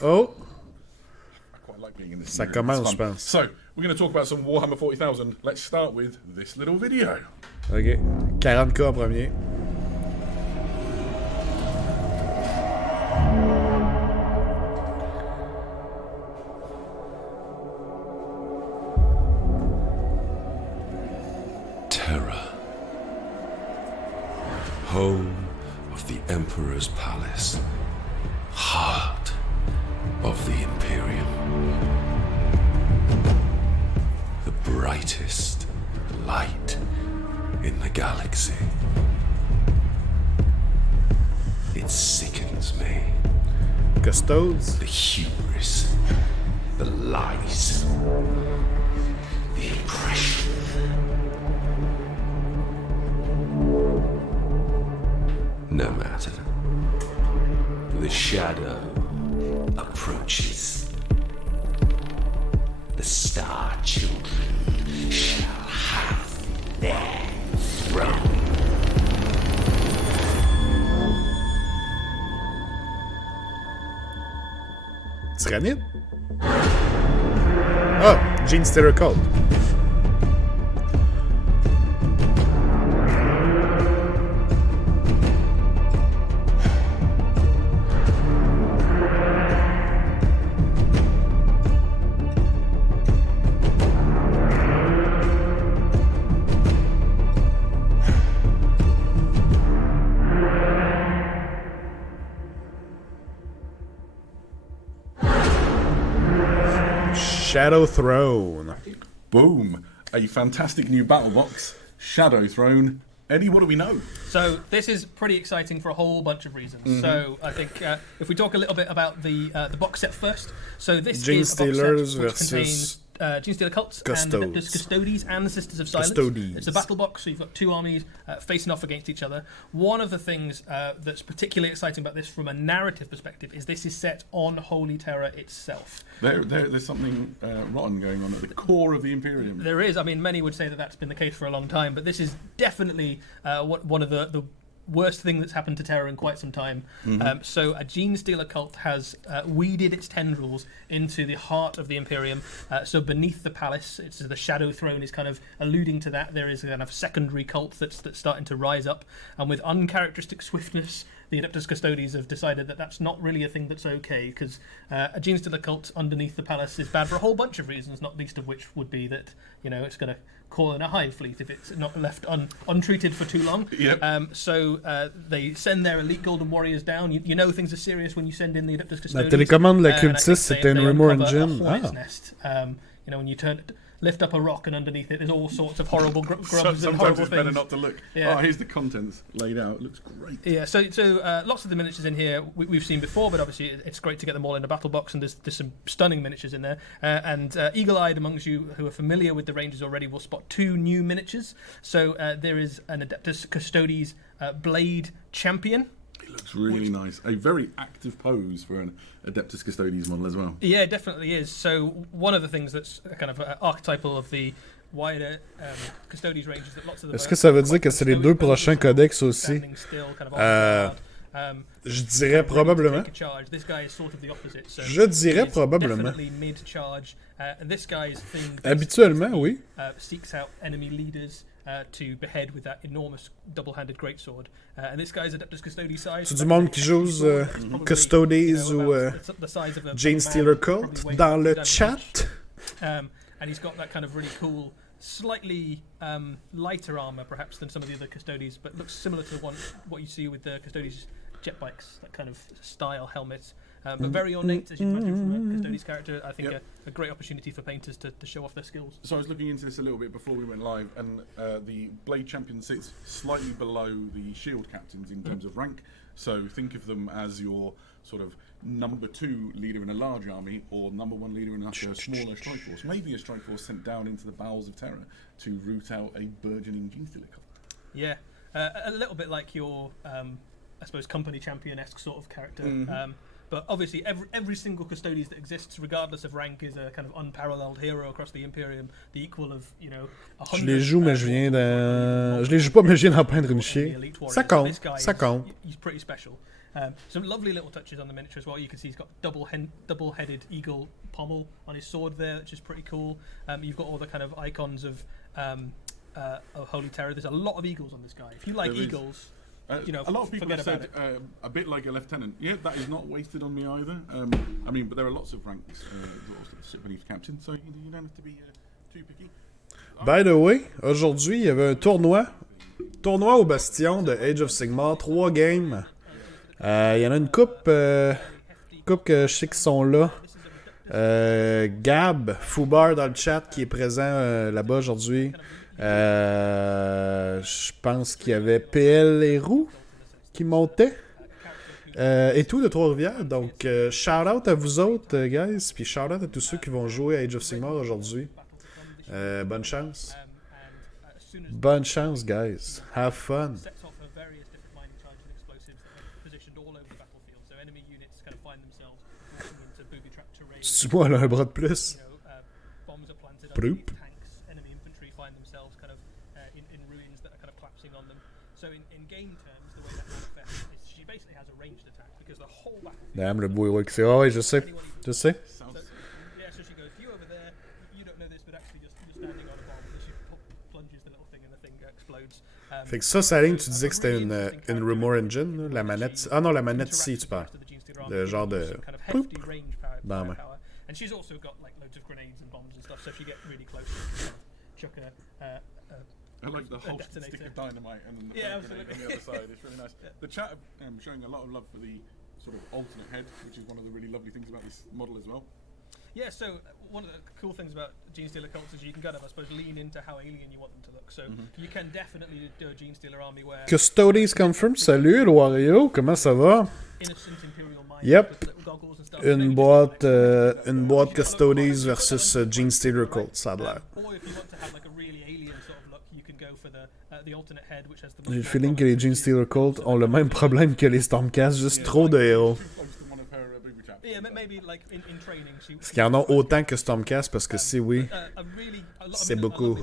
Oh! I quite like being in this. Ça commence, je pense. So, we're going to talk about some Warhammer 40,000. Let's start with this little video. Ok. 40K en premier. Terra, home of the Emperor's Palace, heart of the Imperium, the brightest light in the galaxy. It sickens me. Custodes. The hubris, the lies, the oppression. No matter. The shadow approaches. The Star Children shall have their throne. Tyrannide? Ah! Gene Stealer Cult. Shadow Throne. Boom. A fantastic new battle box. Shadow Throne. Eddie, what do we know? So this is pretty exciting for a whole bunch of reasons. So I think if we talk a little bit about the box set first. So this Gene is a box Stealers set which versus contains Gene Stealer Cults and Custodes. Custodes and Sisters of Silence. Custodes. It's a battle box, so you've got two armies facing off against each other. One of the things that's particularly exciting about this from a narrative perspective is this is set on Holy Terror itself. There's something rotten going on at the core of the Imperium. There is. I mean, many would say that that's been the case for a long time, but this is definitely one of the worst thing that's happened to Terra in quite some time. So a Gene Stealer cult has weeded its tendrils into the heart of the Imperium. So beneath the palace, it's the Shadow Throne is kind of alluding to that. There is a kind of secondary cult that's starting to rise up, and with uncharacteristic swiftness, the Adeptus Custodes have decided that that's not really a thing that's okay, because a Gene Stealer cult underneath the palace is bad for a whole bunch of reasons, not least of which would be that, you know, it's going to call in a hive fleet if it's not left untreated for too long. Yep. So they send their elite golden warriors down. You know things are serious when you send in the Adeptus Custodes. La télécommande de la And I cultiste, think c'était they un rumor uncover engine. a hornet's nest. You know, when you lift up a rock and underneath it there's all sorts of horrible grubs and Sometimes horrible it's things. better not to look. Yeah. Oh, here's the contents laid out. It looks great. Yeah, so lots of the miniatures in here we've seen before, but obviously it's great to get them all in a battle box, and there's some stunning miniatures in there. And eagle-eyed amongst you who are familiar with the ranges already will spot two new miniatures. So there is an Adeptus Custodes Blade Champion. It looks really nice. A very active pose for an Adeptus Custodes model as well. Yeah, it definitely is. So one of the things that's kind of archetypal of the wider Custodes range is that lots of them Est-ce que ça veut dire que c'est les deux prochains codex aussi? standing still, kind of on guard. Je dirais probablement. Take a charge. This guy is sort of the opposite. So Je dirais he's probablement. Definitely mid-charge. And this guy's thing Habituellement, oui. seeks out enemy leaders to behead with that enormous double-handed greatsword. And this guy's Adeptus Custodes size. C'est du monde qui joue Custodes ou Gene Stealer Cult dans le chat. And he's got that kind of really cool, slightly lighter armor perhaps than some of the other Custodes, but looks similar to what you see with the Custodes jet bikes, that kind of style helmet. But very ornate, as you imagine from a Custodes character. I think a great opportunity for painters to show off their skills. So I was looking into this a little bit before we went live, and the Blade Champion sits slightly below the Shield Captains in terms of rank. So think of them as your sort of number 2 leader in a large army, or number 1 leader in a smaller strike force. Maybe a strike force sent down into the bowels of Terra to root out a burgeoning Gene Stealer cult. Yeah, a little bit like your, I suppose, company champion-esque sort of character. But obviously, every single Custodes that exists, regardless of rank, is a kind of unparalleled hero across the Imperium, the equal of, you know, 100. Je les joue, mais je les joue pas, mais je viens d'en peindre une chier. Ça compte, ça compte. He's pretty special. Some lovely little touches on the miniature as well. You can see he's got double-headed eagle pommel on his sword there, which is pretty cool. You've got all the kind of icons of Holy Terror. There's a lot of eagles on this guy. If you like eagles, you know, a lot of people have said a bit like a lieutenant. Yeah, that is not wasted on me either. I mean, but there are lots of ranks that sit beneath captain, so you don't have to be too picky. By the way, aujourd'hui, il y avait un tournoi au Bastion de Age of Sigmar, 3 games. Il y en a une coupe que je sais qu'ils sont là. Gab, Foubar dans le chat qui est présent là-bas aujourd'hui. Je pense qu'il y avait PL et Roux qui montaient. Et tout de Trois-Rivières. Donc, shout-out à vous autres, guys. Puis shout-out à tous ceux qui vont jouer à Age of Sigmar aujourd'hui. Bonne chance. Bonne chance, guys. Have fun. C'est moi, là, un bras de plus. Proop. Damn, le beau qui c'est. Ah ouais, je sais. Je sais. Fait que ça ligne, tu disais que c'était une Rumor Engine, là, la manette. Ah non, la manette ici, tu parles. Le genre de. Bon, ben. And she's also got like loads of grenades and bombs and stuff, so if you get really close, you can chuck I like the whole stick of dynamite and then the grenade on the other side. It's really nice. The chat showing a lot of love for the sort of alternate head, which is one of the really lovely things about this model as well. Yeah, so one of the cool things about Genestealer cults is you can kind of, I suppose, lean into how alien you want them to look. So you can definitely do a Genestealer army where... Custodes confirm. Salut, le Wario, comment ça va? Innocent Imperial Mind. Yep. Goggles and stuff. Une boîte Custodes versus Genestealer cult, ça a l'air. Or if you want to have like a really alien sort of look, you can go for the alternate head, which has the... J'ai le feeling que les Genestealer cult ont le même problème que les Stormcast, juste trop de héros. Yeah, maybe like in training. Parce qu'ils en ont autant que Stormcast, parce que si oui, c'est beaucoup.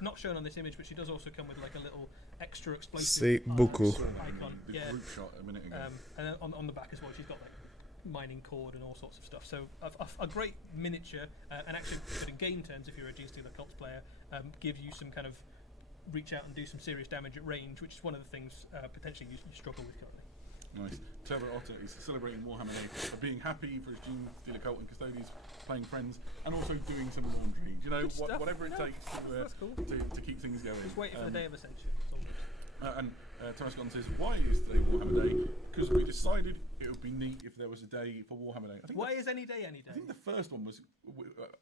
Not shown on this image, but she does also come with like a little extra explosive. C'est beaucoup. Icon. Yeah. And then on the back as well, she's got like mining cord and all sorts of stuff. So a great miniature, and actually, but in game terms, if you're a Genestealer Cults player, gives you some kind of reach out and do some serious damage at range, which is one of the things potentially you struggle with currently. Nice. Trevor Otter is celebrating Warhammer Day, being happy for his Genestealer Cult and Custodes, playing friends, and also doing some laundry. You know, whatever it takes to keep things going. Just waiting for the day of Ascension. And Tarascon says, why is today Warhammer Day? Because we decided it would be neat if there was a day for Warhammer Day. Why is any day any day? I think the first one was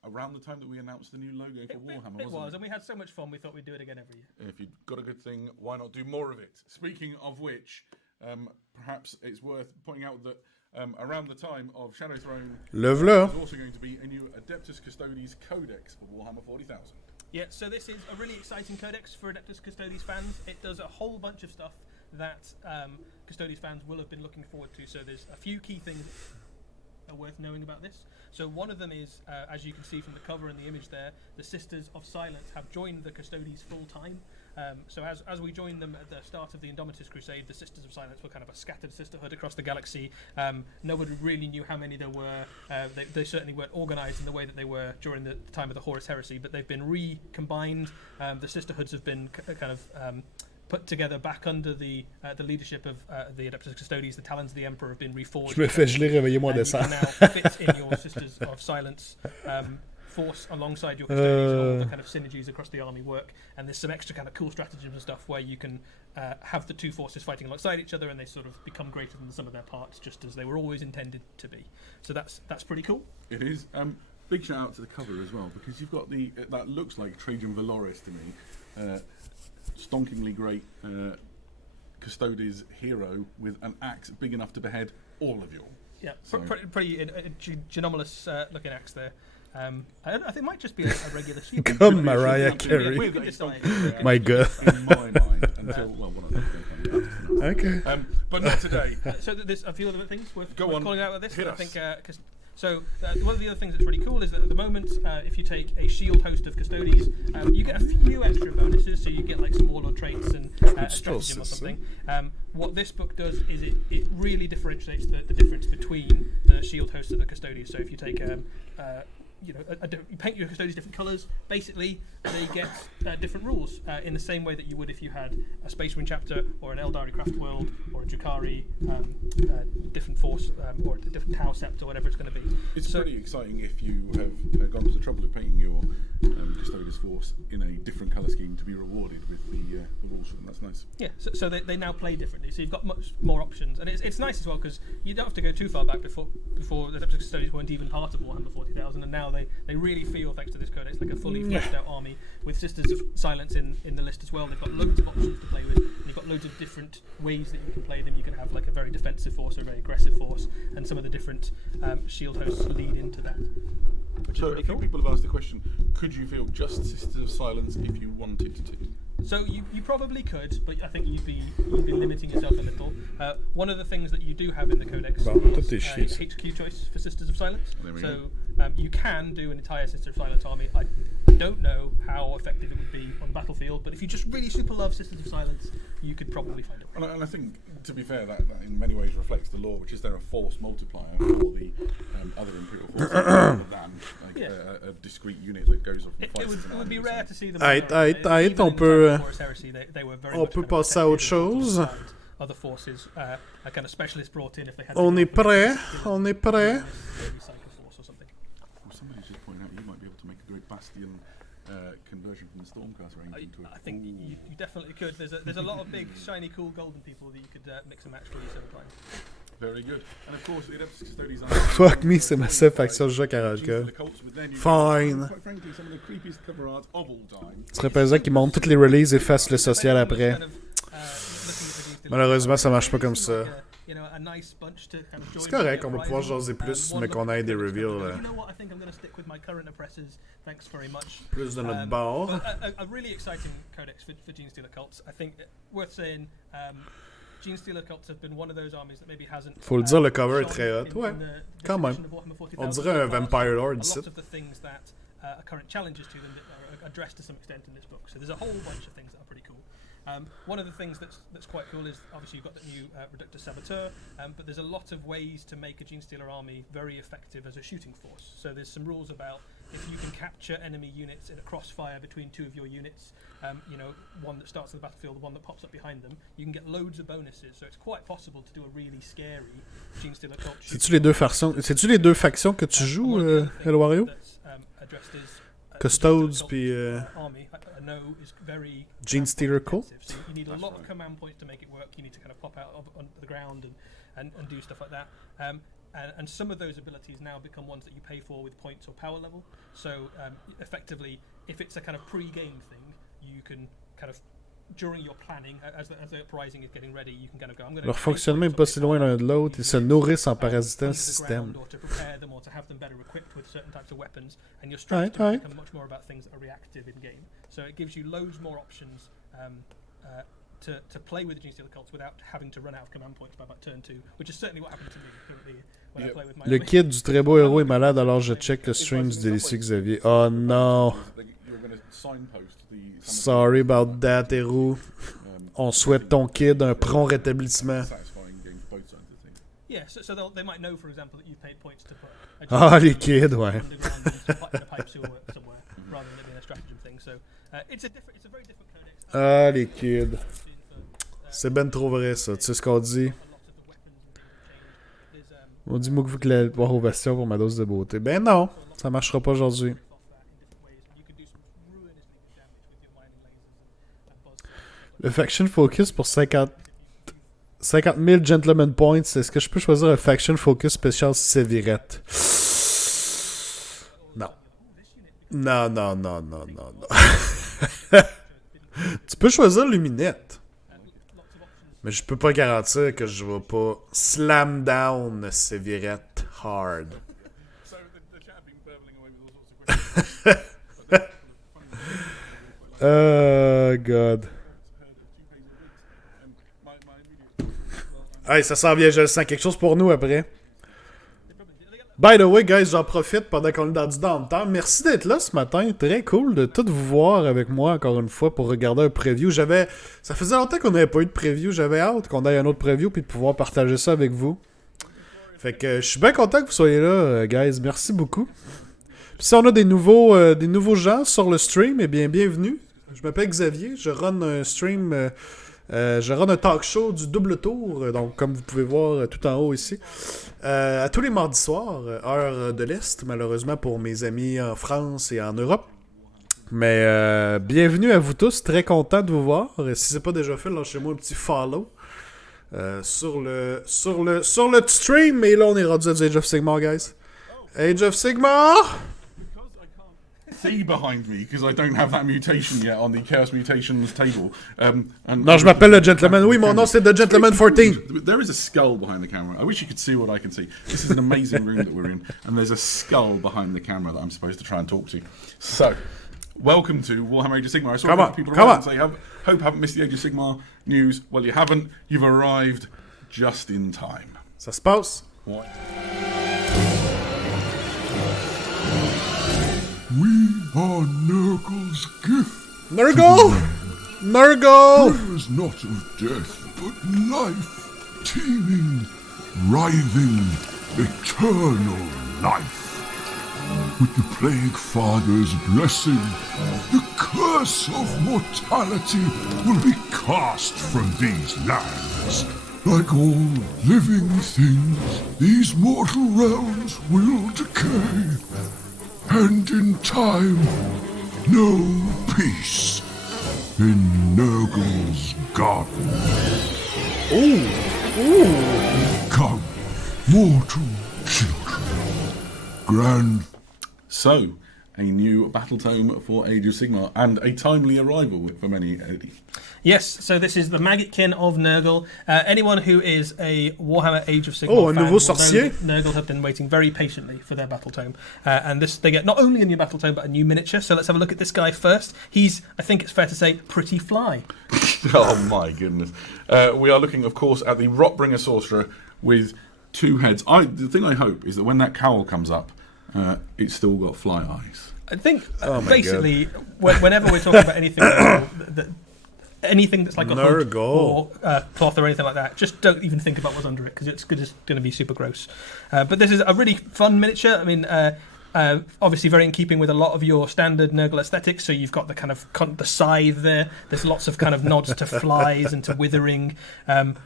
around the time that we announced the new logo for Warhammer, It was, and we had so much fun, we thought we'd do it again every year. If you've got a good thing, why not do more of it? Speaking of which... perhaps it's worth pointing out that around the time of Shadow Throne, there's also going to be a new Adeptus Custodes Codex for Warhammer 40,000. Yeah, so this is a really exciting codex for Adeptus Custodes fans. It does a whole bunch of stuff that Custodes fans will have been looking forward to. So there's a few key things that are worth knowing about this. So one of them is, as you can see from the cover and the image there, the Sisters of Silence have joined the Custodes full time. So as we joined them at the start of the Indomitus Crusade, the Sisters of Silence were kind of a scattered sisterhood across the galaxy. Nobody really knew how many there were. They certainly weren't organised in the way that they were during the time of the Horus Heresy, but they've been recombined. The sisterhoods have been kind of put together back under the leadership of the Adeptus Custodes. The Talons of the Emperor have been reforged. Je me fais geler, réveillez-moi de ça. You can now fit in your Sisters of Silence force alongside your Custodes, and all the kind of synergies across the army work. And there's some extra kind of cool stratagems and stuff where you can have the two forces fighting alongside each other, and they sort of become greater than the sum of their parts, just as they were always intended to be. So that's pretty cool. It is. Big shout out to the cover as well, because you've got that looks like Trajan Valoris to me. Stonkingly great Custodes hero with an axe big enough to behead all of you all. Yeah, so. pretty genomalous looking axe there. I think it might just be a regular sheep. Come Mariah Carey. My God. In my mind, until one of them. Okay. But not today. So there's a few other things worth calling out with this. I think So one of the other things that's really cool is that at the moment, if you take a shield host of Custodes, you get a few extra bonuses. So you get like some warlord traits and a stratagem or something. What this book does is it really differentiates the difference between the shield hosts and the Custodes. So if you take you paint your Custodes different colours. Basically, they get different rules in the same way that you would if you had a Space Marine chapter or an Eldari Craft World or a Drukhari different force or a different Tau Sept or whatever it's going to be. It's pretty exciting if you have gone to the trouble of painting your Custodes force in a different colour scheme to be rewarded with the rules for them. That's nice. Yeah, so they now play differently. So you've got much more options, and it's nice as well because you don't have to go too far back before the Custodes weren't even part of Warhammer 40,000, and now they really feel, thanks to this codex, like a fully fleshed out army with Sisters of Silence in the list as well. They've got loads of options to play with, and you've got loads of different ways that you can play them. You can have like a very defensive force or a very aggressive force, and some of the different shield hosts lead into that. So a few people have asked the question, could you field just Sisters of Silence if you wanted to? So you probably could, but I think you'd be limiting yourself a little. One of the things that you do have in the codex is HQ choice for Sisters of Silence. So you can do an entire Sisters of Silence army. I don't know how effective it would be on the battlefield, but if you just really super love Sisters of Silence, you could probably find it. And I think, to be fair, that in many ways reflects the law, which is there a force multiplier for the other Imperial forces rather than a discrete unit that goes off and fights. It would be rare to see them. On peut passer à autre chose. Other forces, a kind of specialist brought in if they had. On est prêt. Somebody's just pointing out you might be able to make a great Bastion conversion from the Stormcast range into I think you definitely could. There's a lot of big, shiny, cool golden people that you could mix and match for each other. Very good. And of course, Custodes Fuck me, c'est ma seule faction de jeu à 40K. Fine. Ce serait pesant qu'ils montent toutes les releases et fassent le social après. Malheureusement, ça marche pas comme ça. C'est correct, on va pouvoir jaser plus, mais qu'on ait des reveals plus de notre bord. A really exciting codex for Genestealer cults. I think worth saying. Genestealer cults have been one of those armies that maybe hasn't. Faut le dire, le cover est très hot. Ouais, quand même. On dirait un Vampire Lord ici. A lot of the things that are current challenges to them are addressed to some extent in this book. So there's a whole bunch of things that are pretty cool. One of the things that's quite cool is obviously you've got the new Reductor Saboteur, but there's a lot of ways to make a Genestealer army very effective as a shooting force. So there's some rules about if you can capture enemy units in a crossfire between two of your units, one that starts on the battlefield, the one that pops up behind them, you can get loads of bonuses. So it's quite possible to do a really scary Genestealer cult. C'est-tu les deux factions que tu joues, El Wario? Custodes puis Genestealer cult? So you need a lot of command points to make it work. You need to kind of pop out on the ground and do stuff like that. And some of those abilities now become ones that you pay for with points or power level. So effectively, if it's a kind of pre-game thing, you can kind of, during your planning, as the uprising is getting ready, you can kind of go, I'm going to... Leur fonctionnement n'est pas si loin l'un de l'autre, ils se nourrissent en parasitant le système. Or to prepare them or to have them better equipped with certain types of weapons, and your strategy becomes much more about things that are reactive in game. So it gives you loads more options to play with the Genestealer cults without having to run out of command points by about turn 2, which is certainly what happened to me currently when I play with my Le kid du très beau héros est malade, alors je check le stream du délicieux Xavier. Oh non! Sorry about that, héros. On souhaite ton kid un prompt rétablissement. Yeah, so they might know, for example, that you've paid points to put Ah, les kids, ouais. Ah, les kids. C'est ben trop vrai, ça. Tu sais ce qu'on dit? On dit moi que vous que la boire au bastion pour ma dose de beauté. Ben non, ça marchera pas aujourd'hui. Le Faction Focus pour 50 000 Gentleman Points. Est-ce que je peux choisir un Faction Focus spécial Sévirette? Non. Non. Tu peux choisir Luminette. Mais je peux pas garantir que je vais pas slam down Sévirette hard. Oh God. Hey, ça s'en vient, je le sens. Quelque chose pour nous après. By the way, guys, j'en profite pendant qu'on est dans du downtime. Merci d'être là ce matin. Très cool de tout vous voir avec moi encore une fois pour regarder un preview. Ça faisait longtemps qu'on n'avait pas eu de preview. J'avais hâte qu'on ait un autre preview puis de pouvoir partager ça avec vous. Fait que je suis bien content que vous soyez là, guys. Merci beaucoup. Puis si on a des nouveaux gens sur le stream, eh bien, bienvenue. Je m'appelle Xavier. Je run un stream... je run un talk show du double tour, donc comme vous pouvez voir tout en haut ici, à tous les mardis soirs, heure de l'Est, malheureusement pour mes amis en France et en Europe. Mais bienvenue à vous tous, très content de vous voir. Si c'est pas déjà fait, lâchez-moi un petit follow sur le stream. Et là, on est rendu à du Age of Sigmar, guys. Age of Sigmar! See behind me because I don't have that mutation yet on the Chaos Mutations table. Non, je m'appelle le Gentleman. Oui, mon nom c'est The Gentleman 14. There is a skull behind the camera. I wish you could see what I can see. This is an amazing room that we're in, and there's a skull behind the camera that I'm supposed to try and talk to. So, welcome to Warhammer Age of Sigmar. I saw a lot of people around and say, hope haven't missed the Age of Sigmar news. Well, you haven't. You've arrived just in time. Ça se passe. What? We are Nurgle's gift. Nurgle! Nurgle! Prayers not of death, but life, teeming, writhing, eternal life. With the Plague Father's blessing, the curse of mortality will be cast from these lands. Like all living things, these mortal realms will decay. And in time, no peace in Nurgle's garden. Come, mortal children, grand. So, a new battle tome for Age of Sigmar, and a timely arrival for many, Eddie. Yes, so this is the Maggotkin of Nurgle. Anyone who is a Warhammer Age of Sigmar un fan nouveau sorcier. Nurgle have been waiting very patiently for their battle tome. And they get not only a new battle tome, but a new miniature. So let's have a look at this guy first. He's, I think it's fair to say, pretty fly. Oh my goodness. We are looking, of course, at the Rotbringer Sorcerer with two heads. The thing I hope is that when that cowl comes up, it's still got fly eyes. I think, basically, whenever we're talking about anything anything that's like a hood or cloth or anything like that, just don't even think about what's under it because it's going to be super gross. But this is a really fun miniature. I mean, obviously very in keeping with a lot of your standard Nurgle aesthetics. So you've got the kind of the scythe there. There's lots of kind of nods to flies and to withering.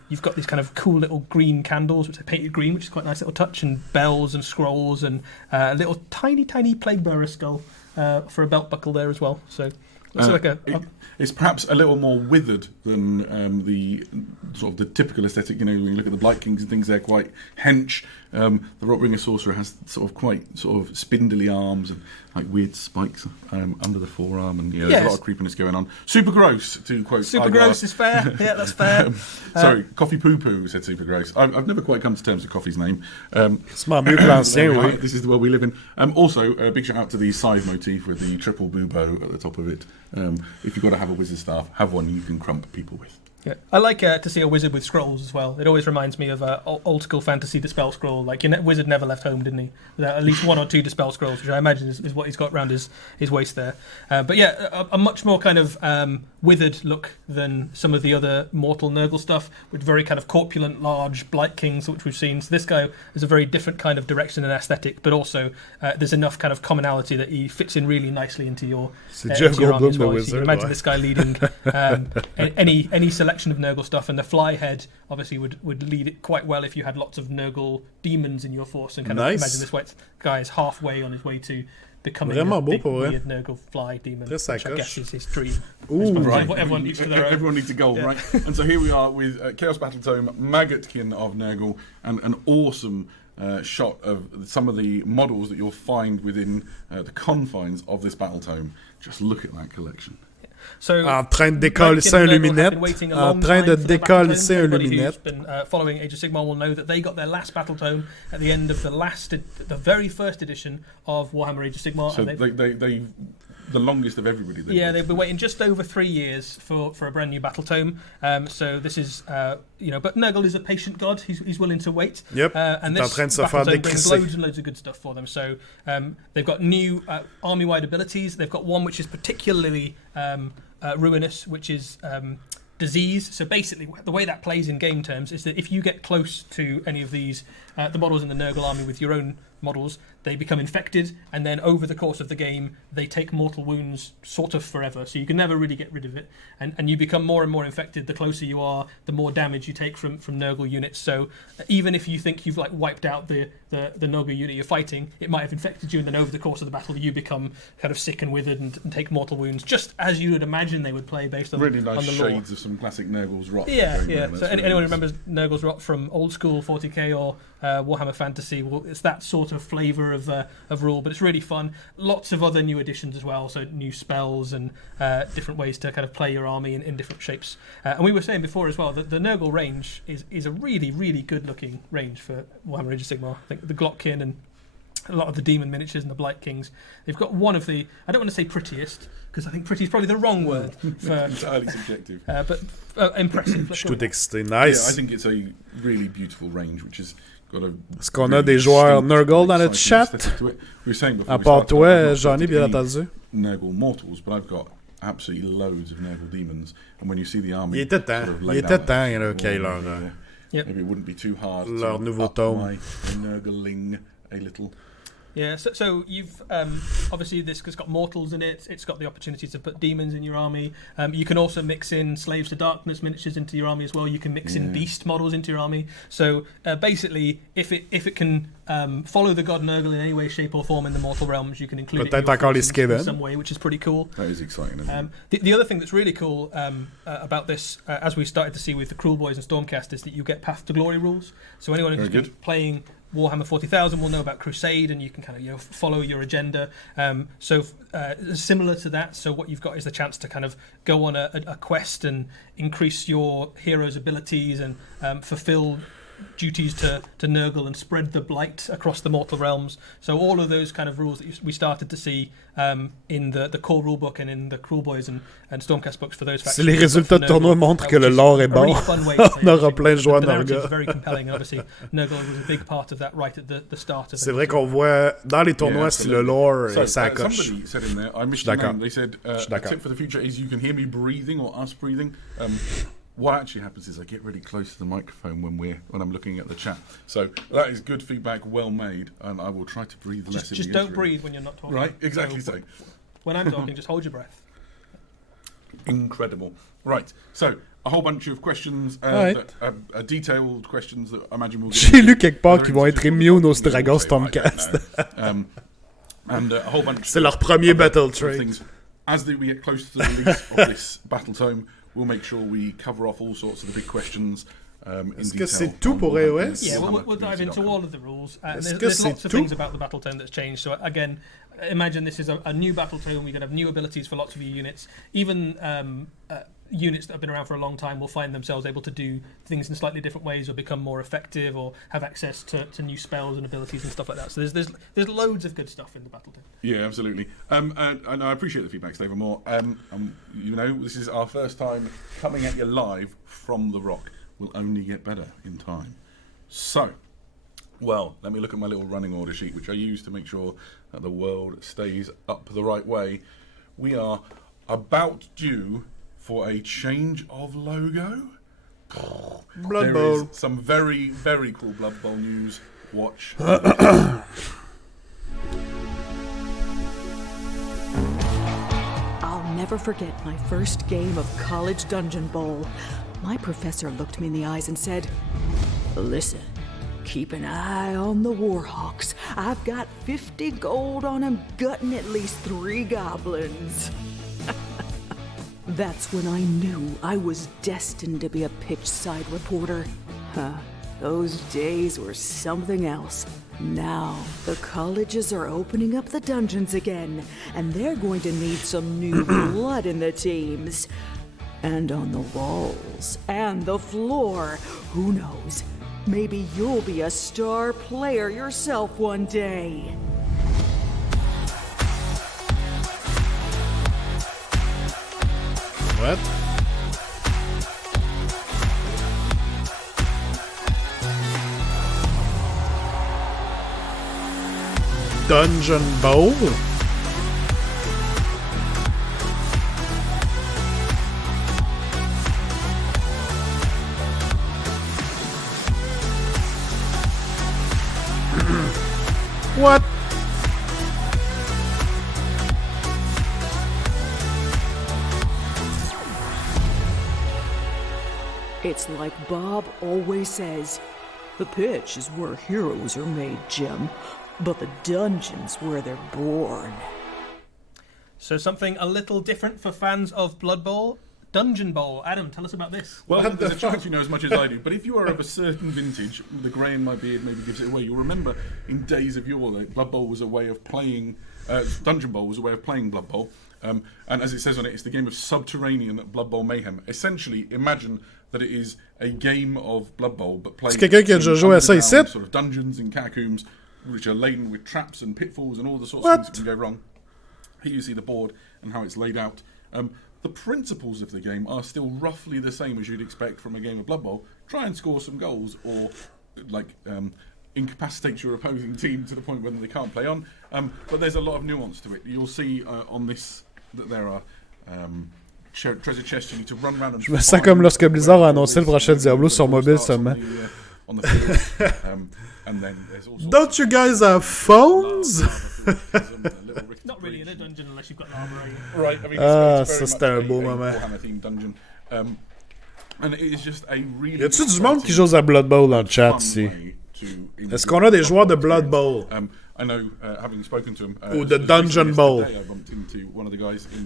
You've got these kind of cool little green candles, which are painted green, which is quite a nice little touch, and bells and scrolls and a little tiny plague bearer skull for a belt buckle there as well. So looks like it's perhaps a little more withered than the sort of the typical aesthetic. You know, when you look at the Blight Kings and things, they're quite hench. The Rotbringer Sorcerer has quite spindly arms and like weird spikes under the forearm, and there's a lot of creepiness going on. Super gross, to quote. Super gross is fair. Yeah, that's fair. Sorry, Coffee Poo Poo said super gross. I've never quite come to terms with Coffee's name. C'est mieux que l'ancien, oui. This is the world we live in. Also, a big shout out to the scythe motif with the triple bubo at the top of it. If you've got to have a wizard staff, have one you can crump people with. Yeah, I like to see a wizard with scrolls as well. It always reminds me of old school fantasy dispel scroll. Like your wizard never left home, didn't he? Without at least one or two dispel scrolls, which I imagine is what he's got around his waist there. But yeah, a much more kind of withered look than some of the other mortal Nurgle stuff, with very kind of corpulent, large Blight Kings, which we've seen. So this guy is a very different kind of direction and aesthetic, but also there's enough kind of commonality that he fits in really nicely into your army as well. So you can imagine this guy leading any selection of Nurgle stuff, and the fly head obviously would lead it quite well if you had lots of Nurgle demons in your force, and kind of imagine this guy is halfway on his way to becoming a big weird Nurgle fly demon, which I guess is his dream. Right. Everyone needs to their own. Everyone needs a goal, right? And so here we are with Chaos Battle Tome, Maggotkin of Nurgle, and an awesome shot of some of the models that you'll find within the confines of this battle tome. Just look at that collection. So, en train de décalisser un luminette. En train de décalisser un luminette. Who's been following Age of Sigmar will know that they got their last battle tome at the end of the very first edition of Warhammer Age of Sigmar. So they the longest of everybody. They've been waiting just over 3 years for a brand new battle tome. So this is, but Nurgle is a patient god. He's willing to wait. Yep. And this battle tome brings loads and loads of good stuff for them. So they've got new army-wide abilities. They've got one which is particularly ruinous, which is disease. So basically, the way that plays in game terms is that if you get close to any of these, the models in the Nurgle army with your own models, they become infected, and then over the course of the game, they take mortal wounds sort of forever. So you can never really get rid of it, and you become more and more infected. The closer you are, the more damage you take from Nurgle units. So even if you think you've like wiped out the Nurgle unit you're fighting, it might have infected you, and then over the course of the battle, you become kind of sick and withered and take mortal wounds, just as you would imagine they would play based on really nice on the shades lore. of some classic Nurgle's Rot. Yeah. So really anyone who nice. remembers Nurgle's Rot from old school 40k or Warhammer Fantasy, well, it's that sort of flavour of rule, but it's really fun. Lots of other new additions as well, so new spells and different ways to kind of play your army in different shapes. And we were saying before as well that the Nurgle range is a really, really good-looking range for Warhammer Age of Sigmar. I think the Glockkin and a lot of the Demon miniatures and the Blight Kings, they've got one of the, I don't want to say prettiest, because I think pretty is probably the wrong word for entirely subjective. but impressive. Je suis tout excité. Yeah, I Nice. think it's a really beautiful range, which has got a. Est-ce qu'on a des joueurs Nurgle dans le chat? We were saying before. À we part started, toi, I've not Johnny, got bien any entendu. Nurgle mortals, but I've got absolutely loads of Nurgle demons, and when you see the army, Il était temps. sort of Il laid était out, temps là, qu'il y ait leur, Yep. maybe it wouldn't be too hard. leur to nouveau up tome. my Nurgling a little. Yeah, so you've obviously this has got mortals in it. It's got the opportunity to put demons in your army. You can also mix in Slaves to Darkness miniatures into your army as well. You can mix in beast models into your army. So basically, if it can follow the god Nurgle in any way, shape, or form in the mortal realms, you can include it in Peut-être your encore les forces Skaven. in some way, which is pretty cool. That is exciting. Isn't it? The other thing that's really cool about this, as we started to see with the Cruel Boys and Stormcast, is that you get Path to Glory rules. So anyone who's been playing Warhammer 40,000 will know about Crusade, and you can kind of follow your agenda. So similar to that, so what you've got is the chance to kind of go on a quest and increase your hero's abilities and fulfill duties to Nurgle and spread the blight across the mortal realms. So all of those kind of rules that we started to see in the core rulebook and in the Cruel Boys and Stormcast books for those Si les résultats de tournoi montrent que le lore est bon, on aura plein de joueurs Nurgle. Very compelling, and obviously Nurgle was a big part of that right at the start of it. C'est vrai qu'on voit dans les tournois si le lore So, ça coche. somebody said in there, I missed the name. They said a tip for the future is you can hear me breathing or us breathing. What actually happens is I get really close to the microphone when I'm looking at the chat. So that is good feedback, well made, and I will try to breathe less. Just don't breathe when you're not talking. Right, exactly so. When I'm talking, just hold your breath. Incredible. Right, so a whole bunch of questions, Right. detailed questions that I imagine we'll get J'ai into. lu quelque part They're qu'ils vont être into immunes aux what we Dragons will say, I don't Stormcast. know. And a whole bunch. C'est leur premier battle of trait. things. As we get closer to the release of this battle tome, we'll make sure we cover off all sorts of the big questions. Est-ce que c'est tout pour AOS? Yeah, we'll dive into all of the rules. Est-ce que There's c'est lots of tout? things about the battle tome that's changed. So again, imagine this is a new battle tome. We're going to have new abilities for lots of your units. Even units that have been around for a long time will find themselves able to do things in slightly different ways or become more effective or have access to new spells and abilities and stuff like that. So there's loads of good stuff in the battle tome. Yeah, absolutely. And I appreciate the feedback, Stephen Moore. You know, this is our first time coming at you live from the Rock. We'll only get better in time. So, well, let me look at my little running order sheet, which I use to make sure that the world stays up the right way. We are about due for a change of logo. Blood There Bowl. is some very, very cool Blood Bowl news. Watch. I'll never forget my first game of College Dungeon Bowl. My professor looked me in the eyes and said, "Listen, keep an eye on the Warhawks. I've got 50 gold on them gutting at least 3 goblins." That's when I knew I was destined to be a pitch side reporter. Those days were something else. Now, the colleges are opening up the dungeons again, and they're going to need some new blood in the teams. And on the walls, and the floor. Who knows? Maybe you'll be a star player yourself one day. What? Dungeon Bowl? What? It's like Bob always says. The pitch is where heroes are made, Jim. But the dungeon's where they're born. So something a little different for fans of Blood Bowl. Dungeon Bowl. Adam, tell us about this. Well, What there's the a chance you know as much as I do, but if you are of a certain vintage, the grey in my beard maybe gives it away. You'll remember in days of yore that Blood Bowl was a way of playing, Dungeon Bowl was a way of playing Blood Bowl. And as it says on it, it's the game of subterranean Blood Bowl mayhem. Essentially, imagine that it is a game of Blood Bowl, but played C'est quelqu'un qui a déjà joué à ça ici? sort of dungeons and catacombs, which are laden with traps and pitfalls and all the sorts of things that can go wrong. Here you see the board and how it's laid out. The principles of the game are still roughly the same as you'd expect from a game of Blood Bowl. Try and score some goals, or incapacitate your opposing team to the point where they can't play on. But there's a lot of nuance to it. You'll see on this that there are treasure chests. You need to run around and Je me sens comme lorsque Blizzard a annoncé le prochain Diablo sur mobile seulement. On the field. And then there's also Don't you guys have phones? Not really in a dungeon unless you've got lava. Right, I mean, Ah, it's very ça c'était un much beau a moment. Warhammer themed dungeon. And it is just a really Y a-tu du monde qui joue à Blood Bowl dans le chat ici? Est-ce qu'on a des joueurs de Blood Bowl? I know, having spoken to him, Ou de Dungeon Bowl? I bumped into one of the guys in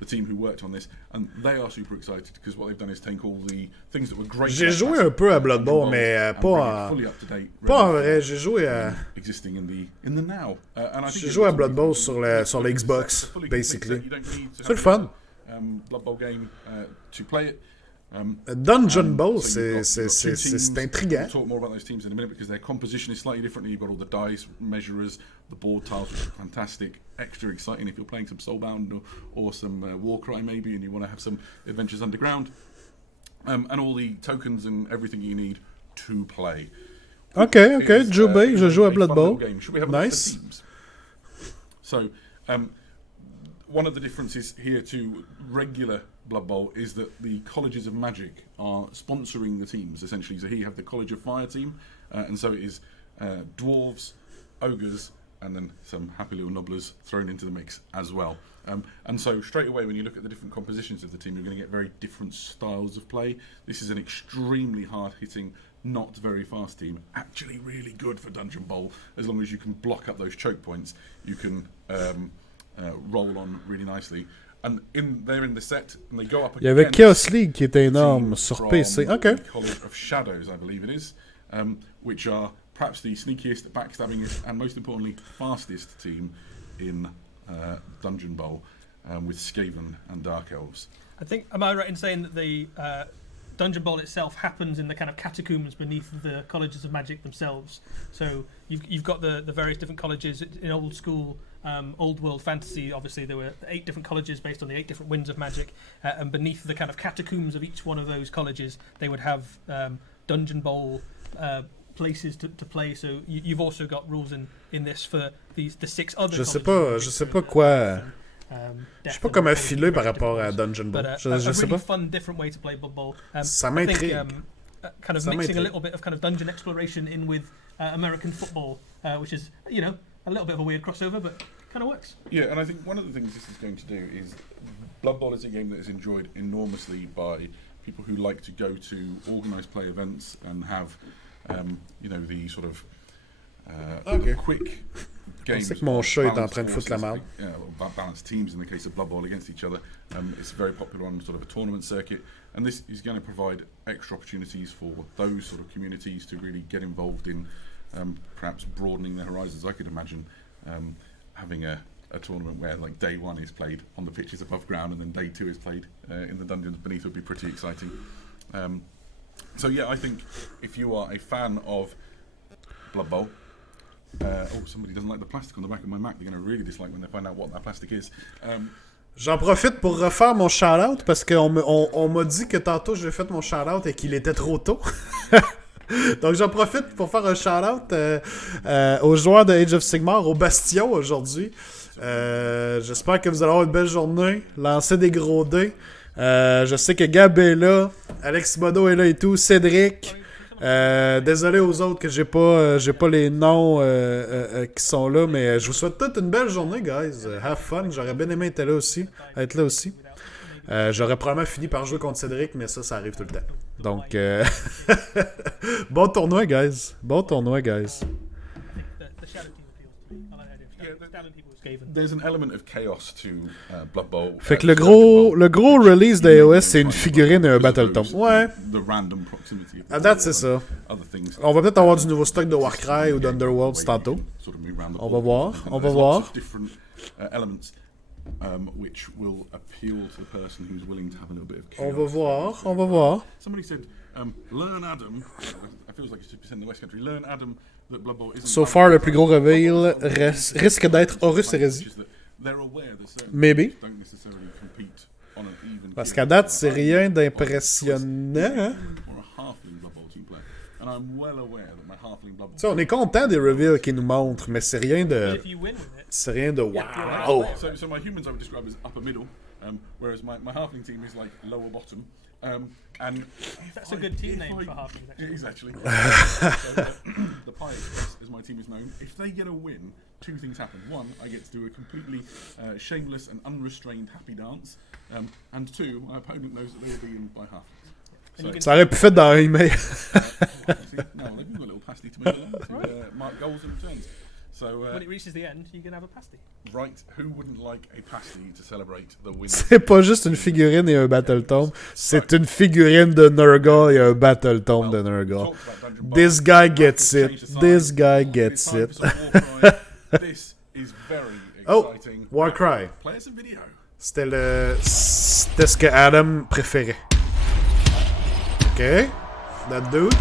the team who worked on this, and they are super excited because what they've done is take all the things that were great. J'ai joué un peu à Blood Bowl, mais pas en vrai. J'ai joué à... Existing in the now. And I think J'ai joué à Blood Bowl sur la Xbox, basically. C'est le fun. Blood Bowl game to play it. Dungeon Bowl, So you've got two c'est teams. intriguant. We'll talk more about those teams in a minute because their composition is slightly different. You've got all the dice measurers, the board tiles, which are fantastic, extra exciting if you're playing some Soulbound or some Warcry maybe, and you want to have some adventures underground, and all the tokens and everything you need to play. Ok, Jubei, je joue à Blood Bowl. Should we have Nice. a look at the teams? So, one of the differences here to regular Blood Bowl is that the colleges of magic are sponsoring the teams essentially. So here you have the College of Fire team, and so it is dwarves, ogres, and then some happy little nobblers thrown into the mix as well. And so straight away when you look at the different compositions of the team, you're going to get very different styles of play. This is an extremely hard-hitting, not very fast team. Actually really good for Dungeon Bowl. As long as you can block up those choke points, you can roll on really nicely. And they're in the set, and they go up Il y avait against Chaos League qui était énorme team sur from PC. Ok. the College of Shadows, I believe it is, which are perhaps the sneakiest, backstabbingest, and most importantly, fastest team in Dungeon Bowl, with Skaven and Dark Elves. I think, am I right in saying that the Dungeon Bowl itself happens in the kind of catacombs beneath the colleges of magic themselves? So you've got the various different colleges in old school, old world fantasy. Obviously, there were 8 different colleges based on the 8 different winds of magic, and beneath the kind of catacombs of each one of those colleges, they would have Dungeon Bowl places to play. So you've also got rules in this for the 6 other. Je sais pas quoi. Je sais pas comment filer par rapport à Dungeon Bowl. Je sais really pas. Fun, different way to play Blood Bowl. Ça m'intrigue. Kind of mixing a little bit of kind of dungeon exploration in with American football, which is, you know, a little bit of a weird crossover, but kind of works. Yeah, and I think one of the things this is going to do is Blood Bowl is a game that is enjoyed enormously by people who like to go to organised play events and have, you know, the sort of quick games. C'est que mon chat est en train de foutre la merde. Balanced teams in the case of Blood Bowl against each other. It's very popular on sort of a tournament circuit, and this is going to provide extra opportunities for those sort of communities to really get involved in perhaps broadening their horizons. I could imagine having a tournament where like day 1 is played on the pitches above ground and then day 2 is played in the dungeons beneath would be pretty exciting. So yeah, I think if you are a fan of Blood Bowl, somebody doesn't like the plastic on the back of my Mac. They're going to really dislike when they find out what that plastic is. J'en profite pour refaire mon shout-out parce qu'on m'a dit que tantôt j'ai fait mon shout-out et qu'il était trop tôt. Donc j'en profite pour faire un shout-out aux joueurs de Age of Sigmar, au Bastion aujourd'hui. J'espère que vous allez avoir une belle journée. Lancez des gros dés. Je sais que Gab est là, Alex Bodo est là et tout, Cédric. Désolé aux autres que j'ai pas les noms qui sont là, mais je vous souhaite toute une belle journée, guys. Have fun. J'aurais bien aimé être là aussi. J'aurais probablement fini par jouer contre Cédric, mais ça arrive tout le temps. Donc, bon tournoi, guys. There's an element of chaos to Blood Bowl. Fait que le gros release d'AOS, c'est une figurine et un Battle Tome. Ouais. The random proximity. À date, c'est ça. On va peut-être avoir du nouveau stock de Warcry ou d'Underworlds tantôt. On va voir. Different elements which will appeal to the person who's willing to have a little bit of chaos. On va voir. Somebody said, learn Adam. I feel like it's 2% in the West Country. Learn Adam. So far, le plus gros reveal risque d'être Horus Heresy. Maybe. Parce qu'à date, c'est rien d'impressionnant. Tu sais, on est content des reveals qu'ils nous montrent, mais c'est rien de... C'est rien de wow. So my humans I would describe as upper middle, whereas my halfling team is like lower bottom. And that's a good team name for halflings. It is actually. The Pirates, as my team is known, if they get a win, two things happen. One, I get to do a completely shameless and unrestrained happy dance. And two, my opponent knows that they will be in by halflings. Ça aurait pu faire dans un email. No, they've got a little pasty to move along to mark goals and returns. So, when it reaches the end, you can have a pasty. Right, who wouldn't like a pasty to celebrate the win? C'est pas juste une figurine et un Battle Tome, c'est une figurine de Nurgle et un Battle Tome de Nurgle. This guy gets it. This is very oh, exciting. Warcry. Play some video. C'était ce que Adam préférait. Ok. That dude.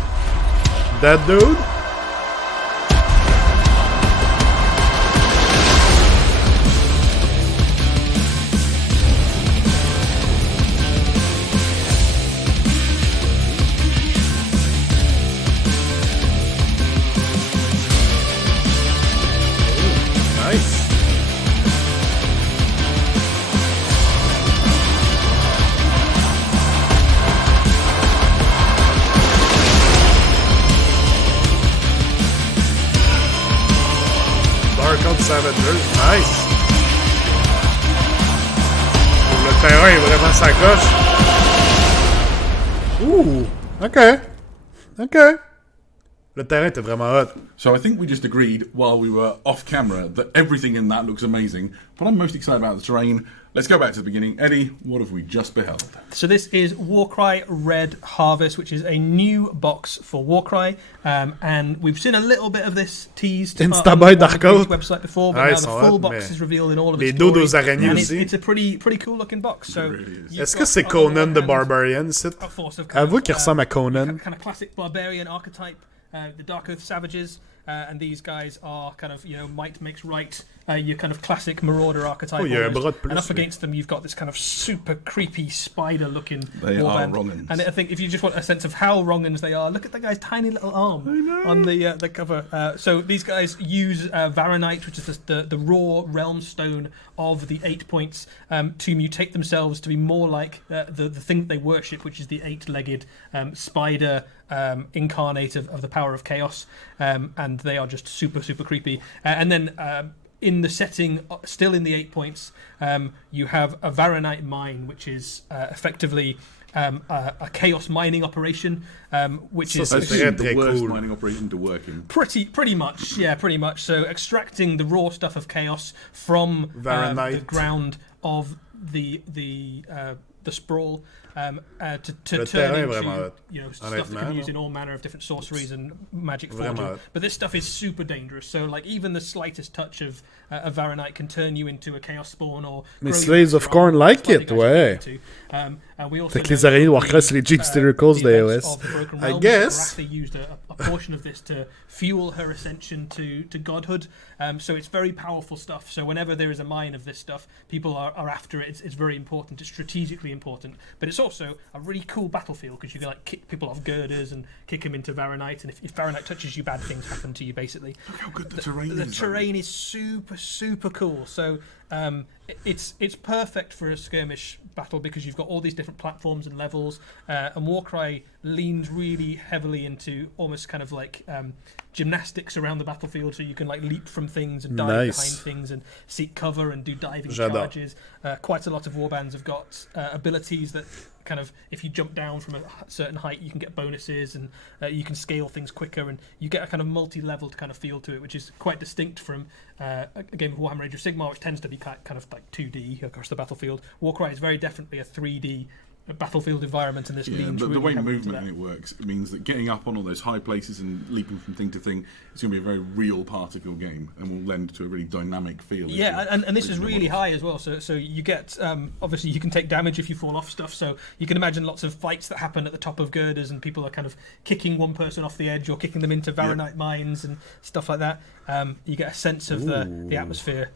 Savagers, nice. Le terrain est vraiment sacoche. Ouh, ok. Le terrain était vraiment hot. So I think we just agreed while we were off camera that everything in that looks amazing. But I'm most excited about the terrain. Let's go back to the beginning. Eddie, what have we just beheld? So this is Warcry Red Harvest, which is a new box for Warcry. And we've seen a little bit of this teased on the website before, but now the full box is revealed in all of its glory. And it's a pretty cool looking box. So really est-ce que c'est Conan the Barbarian? Avoue qu'il ressemble à Conan. Kind of classic barbarian archetype. The Dark Oath Savages, and these guys are kind of, might makes right, your kind of classic marauder archetype. And up against them, you've got this kind of super creepy spider-looking warband. Wrong'uns. And I think if you just want a sense of how wrong'uns they are, look at the guy's tiny little arm on the cover. So these guys use Varanite, which is the raw realm stone of the 8 points, to mutate themselves to be more like the thing that they worship, which is the 8-legged spider incarnate of the power of chaos, and they are just super creepy. And then in the setting, still in the 8 points, you have a Varanite mine, which is effectively a chaos mining operation, which is the worst mining operation to work in. Pretty much. So extracting the raw stuff of chaos from the ground of the sprawl. To turn into stuff that can be used in all manner of different sorceries and magic forging. But this stuff is super dangerous. So like even the slightest touch of a Varanite can turn you into a chaos spawn or. Mais Slaves of Khorne like it, ouais. We also Fait que les araignées de Warcry, c'est les Gene Stealer Calls the events d'AOS. of the Broken I Realms. guess. Arathi used a portion of this to fuel her ascension to godhood. So it's very powerful stuff. So whenever there is a mine of this stuff, people are after it. It's very important. It's strategically important. But it's also a really cool battlefield because you can like kick people off girders and kick them into Varanite. And if Varanite touches you, bad things happen to you, basically. Look how good the terrain The is. terrain is super cool. So it's perfect for a skirmish battle because you've got all these different platforms and levels. And Warcry leans really heavily into almost kind of like gymnastics around the battlefield, so you can like leap from things and dive behind things and seek cover and do diving charges. Quite a lot of warbands have got abilities that kind of, if you jump down from a certain height, you can get bonuses and you can scale things quicker, and you get a kind of multi-leveled kind of feel to it, which is quite distinct from a game of Warhammer Age of Sigmar, which tends to be kind of like 2D across the battlefield. Warcry is very definitely a 3D battlefield environment, and this leans the really way heavily movement into in it works, it means that getting up on all those high places and leaping from thing to thing is going to be a very real part of your game, and will lend to a really dynamic feel. Yeah, and this is really high as well. So you get obviously you can take damage if you fall off stuff. So you can imagine lots of fights that happen at the top of girders, and people are kind of kicking one person off the edge or kicking them into Varanite mines and stuff like that. You get a sense of the atmosphere.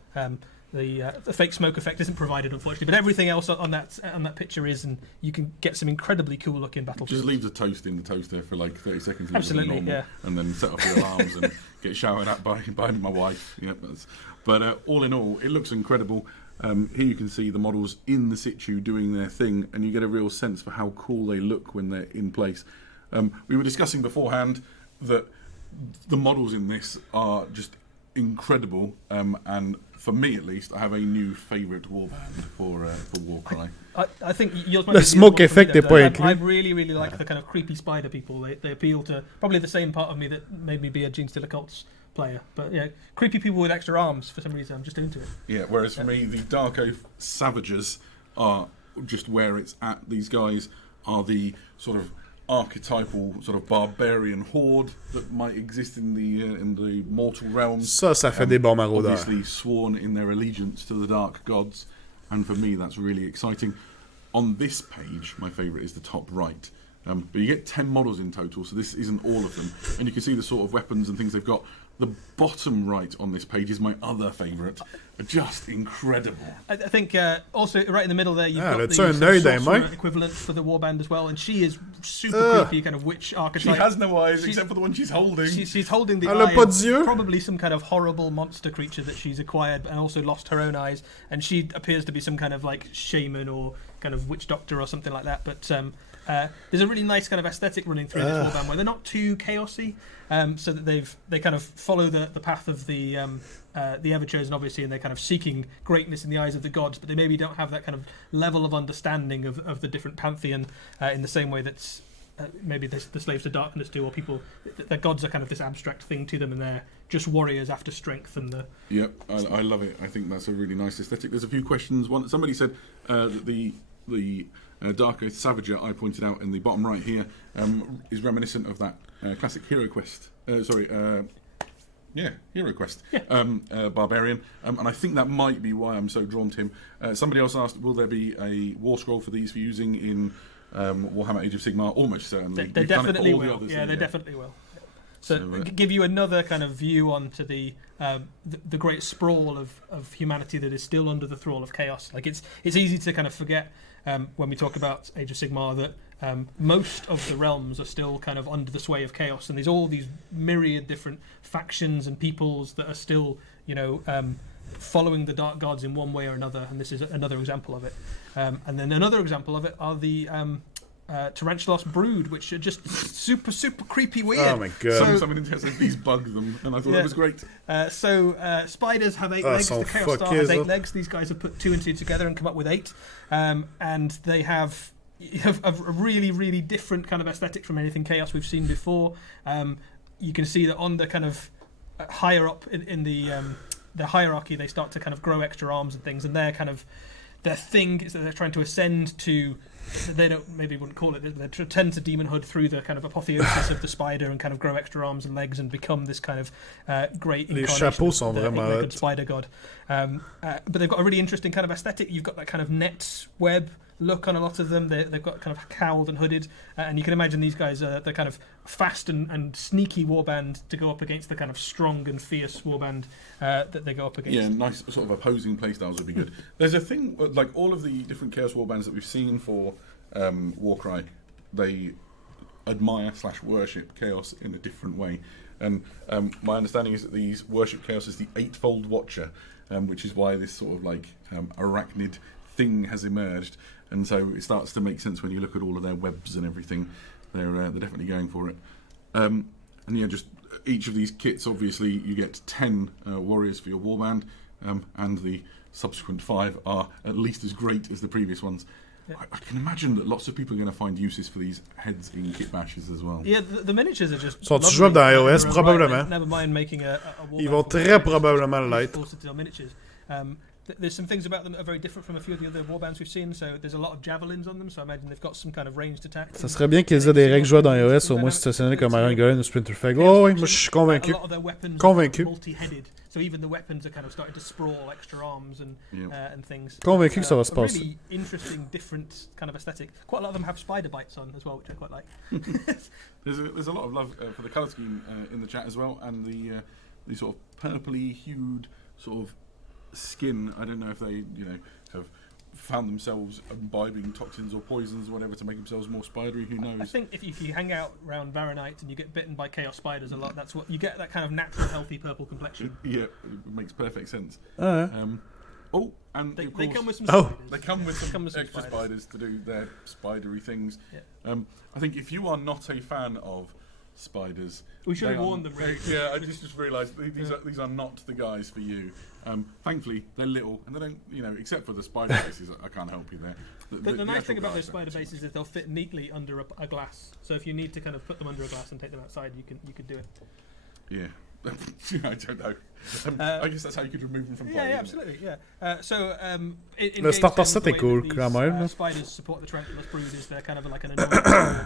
The fake smoke effect isn't provided, unfortunately, but everything else on that picture is, and you can get some incredibly cool looking battlefields. Just leave the toast in the toaster for like 30 seconds, Absolutely, normal, and then set off your alarms and get showered at by my wife. Yeah, but all in all, it looks incredible. Here you can see the models in the situ doing their thing, and you get a real sense for how cool they look when they're in place. We were discussing beforehand that the models in this are just incredible, and for me at least, I have a new favourite warband for Warcry. I think yours might Le be smoke the effect est pas inclus. I really like the kind of creepy spider people. They appeal to probably the same part of me that made me be a Gene Stealer Cults player. But yeah, creepy people with extra arms for some reason. I'm just into it. Yeah, whereas for me, the Dark Oath Savages are just where it's at. These guys are the sort of archetypal sort of barbarian horde that might exist in the mortal realms. Ça fait des bons maraudeurs. Obviously sworn in their allegiance to the dark gods, and for me that's really exciting. On this page, my favourite is the top right. But you get 10 models in total, so this isn't all of them. And you can see the sort of weapons and things they've got. The bottom right on this page is my other favourite. Just incredible. I think also right in the middle there you've got the sorcerer equivalent for the warband as well, and she is super creepy, kind of witch archetype. She has no eyes except for the one she's holding. She's holding the Elle a eye pas of d'yeux. probably some kind of horrible monster creature that she's acquired and also lost her own eyes, and she appears to be some kind of like shaman or kind of witch doctor or something like that. But there's a really nice kind of aesthetic running through this warband where they're not too chaosy, so that they kind of follow the path of the Everchosen, obviously, and they're kind of seeking greatness in the eyes of the gods, but they maybe don't have that kind of level of understanding of the different pantheon in the same way that maybe the Slaves to Darkness do, or people, the gods are kind of this abstract thing to them, and they're just warriors after strength and the... Yep, I love it. I think that's a really nice aesthetic. There's a few questions. Somebody said that the Dark Oath Savager I pointed out in the bottom right here is reminiscent of that classic Hero Quest. Hero Quest barbarian, and I think that might be why I'm so drawn to him. Somebody else asked, will there be a war scroll for these for using in Warhammer Age of Sigmar? Almost certainly. They definitely will. They definitely will. So give you another kind of view onto the great sprawl of humanity that is still under the thrall of chaos. Like it's easy to kind of forget when we talk about Age of Sigmar that most of the realms are still kind of under the sway of chaos, and there's all these myriad different factions and peoples that are still, following the dark gods in one way or another, and this is another example of it. And then another example of it are the Tarantulas Brood, which are just super creepy weird. Oh my god! Someone interested, these bug them, and I thought that was great. Spiders have 8 legs. The Chaos Star has 8 legs. These guys have put 2 and 2 together and come up with 8, and they have a really, really different kind of aesthetic from anything Chaos we've seen before. You can see that on the kind of higher up in the hierarchy, they start to kind of grow extra arms and things, and their thing is that they're trying to ascend to. They wouldn't call it. They tend to demonhood through the kind of apotheosis of the spider and kind of grow extra arms and legs and become this kind of great incarnation of the eight-legged spider god. But they've got a really interesting kind of aesthetic. You've got that kind of net web look on a lot of them. They've got kind of cowled and hooded, and you can imagine these guys are the kind of fast and sneaky warband to go up against the kind of strong and fierce warband that they go up against. Yeah, nice sort of opposing playstyles would be good. There's a thing, like all of the different Chaos Warbands that we've seen for Warcry, they admire / worship Chaos in a different way. And my understanding is that these worship Chaos as the eightfold Watcher, which is why this sort of like arachnid thing has emerged. And so it starts to make sense when you look at all of their webs and everything. They're definitely going for it. And yeah, just each of these kits, obviously, you get 10 warriors for your warband, and the subsequent 5 are at least as great as the previous ones. Yeah. I can imagine that lots of people are going to find uses for these heads in kit bashes as well. Yeah, the miniatures are just. Sont-ils jouables dans iOS? Probablement. Never mind making a Ils vont très probablement l'être. Miniatures. There's some things about them that are very different from a few of the other warbands we've seen. So there's a lot of javelins on them. So I imagine they've got some kind of ranged attack. Ça serait bien qu'ils aient des règles jouables dans iOS, au moins stationnées comme Iron Golem ou Splinter Fang. Oh oui, moi je suis convaincu. A lot of their weapons Convaincu. are multi-headed. So even the weapons are kind of starting to sprawl extra arms and things. Convaincu que ça va se A passer. really interesting, different kind of aesthetic. Quite a lot of them have spider bites on as well, which I quite like. There's a lot of love for the colour scheme in the chat as well, and the sort of purpley hued sort of skin. I don't know if they have found themselves imbibing toxins or poisons or whatever to make themselves more spidery. Who knows? I think if you hang out around Varanite and you get bitten by chaos spiders a lot, that's what you get, that kind of natural healthy purple complexion. Yeah, it makes perfect sense. And They of course, they come with some spiders. They come with some extra spiders to do their spidery things. Yeah. I think if you are not a fan of spiders, we should have warned them. Really. Yeah, I just realised these are not the guys for you. Thankfully, they're little and they don't, except for the spider bases. I can't help you there. The nice thing about those spider bases is they'll fit neatly under a glass. So if you need to kind of put them under a glass and take them outside, you could do it. Yeah. I don't know. I guess that's how you could remove them from play. Yeah, absolutely. Yeah. Le starter set est cool, quand même. Spiders support the Tarantulas bruises. They're kind of like an annoying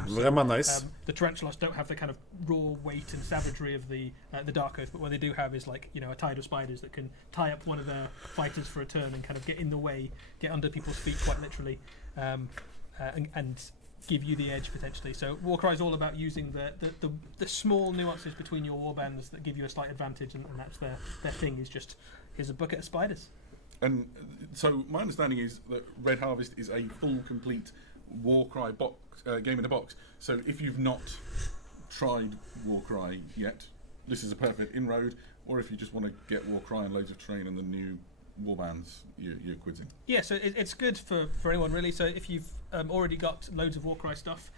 Vraiment nice. The Tarantulas don't have the kind of raw weight and savagery of the Dark Oath, but what they do have is like a tide of spiders that can tie up one of their fighters for a turn and kind of get in the way, get under people's feet quite literally, and give you the edge potentially. So Warcry is all about using the small nuances between your warbands that give you a slight advantage, and that's their thing. Is just here's a bucket of spiders. And so my understanding is that Red Harvest is a full, complete Warcry box game in a box. So if you've not tried Warcry yet, this is a perfect inroad. Or if you just want to get Warcry and loads of terrain and the new warbands, you're quitting. Yeah, so it's good for anyone really. So if you've already got loads of Warcry stuff,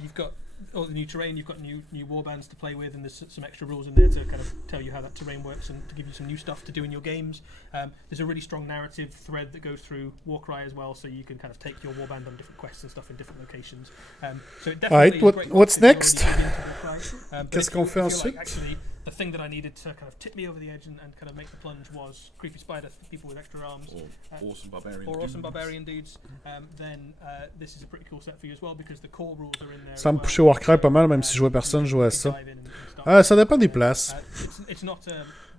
you've got all the new terrain, you've got new warbands to play with, and there's some extra rules in there to kind of tell you how that terrain works and to give you some new stuff to do in your games. There's a really strong narrative thread that goes through Warcry as well, so you can kind of take your warband on different quests and stuff in different locations. So it definitely what's next? Qu'est-ce qu'on fait ensuite? Actually, the thing that I needed to kind of tip me over the edge and kind of make the plunge was creepy spider, people with extra arms, or awesome barbarian dudes. Then this is a pretty cool set for you as well because the core rules are in there. Ça me poussait Warcry pas mal, même si je jouais personne, je jouais à ça. Ça dépend des places.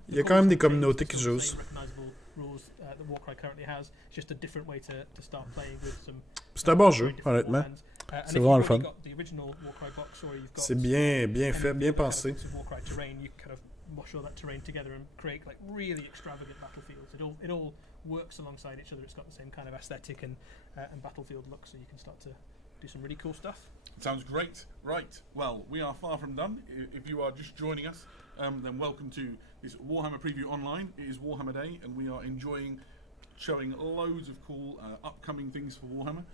Il y a quand même des communautés qui jouent. C'est un bon jeu, honnêtement. C'est vraiment le fun. C'est bien fait, bien pensé. Wash all that terrain together and create like really extravagant battlefields. It all works alongside each other. It's got the same kind of aesthetic and battlefield look, so you can start to do some really cool stuff. Sounds great. Right. Well, we are far from done. If you are just joining us, then welcome to this Warhammer Preview Online. It is Warhammer Day, and we are enjoying showing loads of cool upcoming things for Warhammer.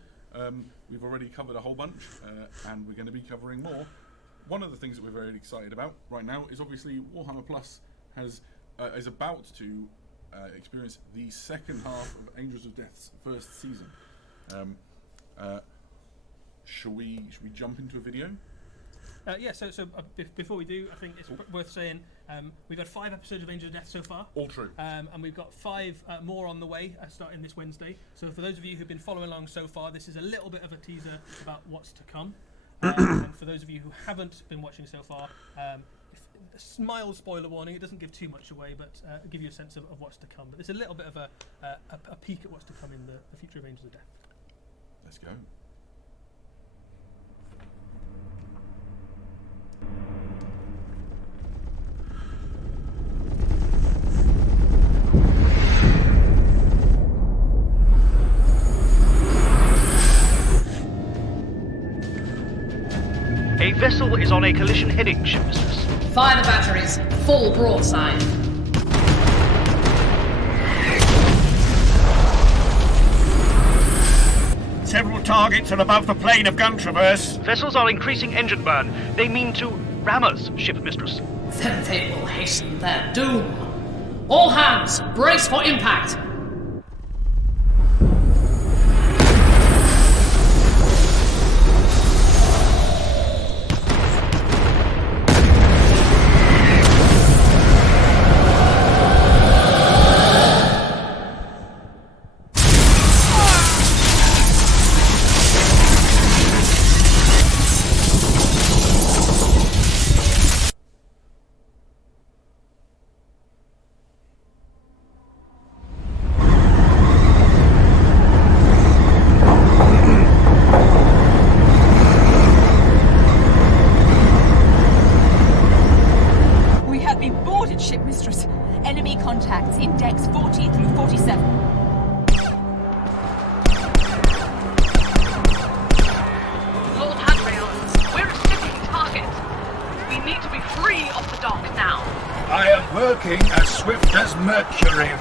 We've already covered a whole bunch, and we're going to be covering more. One of the things that we're very excited about right now is obviously Warhammer Plus is about to experience the second half of Angels of Death's first season. Shall we jump into a video? Yeah, so before we do, I think it's worth saying we've had 5 episodes of Angels of Death so far. All true. And we've got 5 more on the way starting this Wednesday. So for those of you who've been following along so far, this is a little bit of a teaser about what's to come. And for those of you who haven't been watching so far, a mild spoiler warning. It doesn't give too much away, but give you a sense of what's to come. But there's a little bit of a peek at what's to come in the future of Angels of Death. Let's go. A vessel is on a collision heading, ship mistress. Fire the batteries. Full broadside. Several targets are above the plane of gun traverse. Vessels are increasing engine burn. They mean to ram us, ship mistress. Then they will hasten their doom. All hands, brace for impact.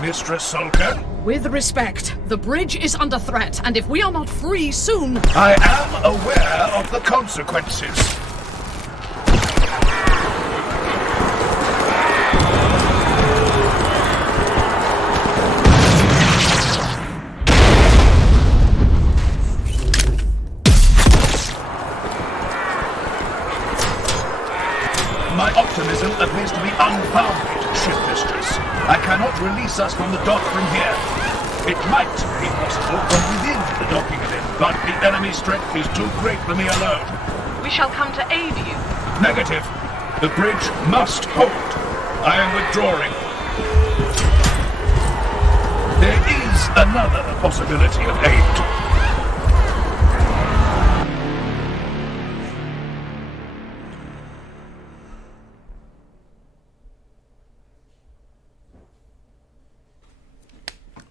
Mistress Sulker. With respect, the bridge is under threat, and if we are not free soon... I am aware of the consequences. My optimism appears to be unfounded, ship mistress. I cannot release us from the dock from here. It might be possible from within the docking limb, but the enemy's strength is too great for me alone. We shall come to aid you. Negative. The bridge must hold. I am withdrawing. There is another possibility of aid.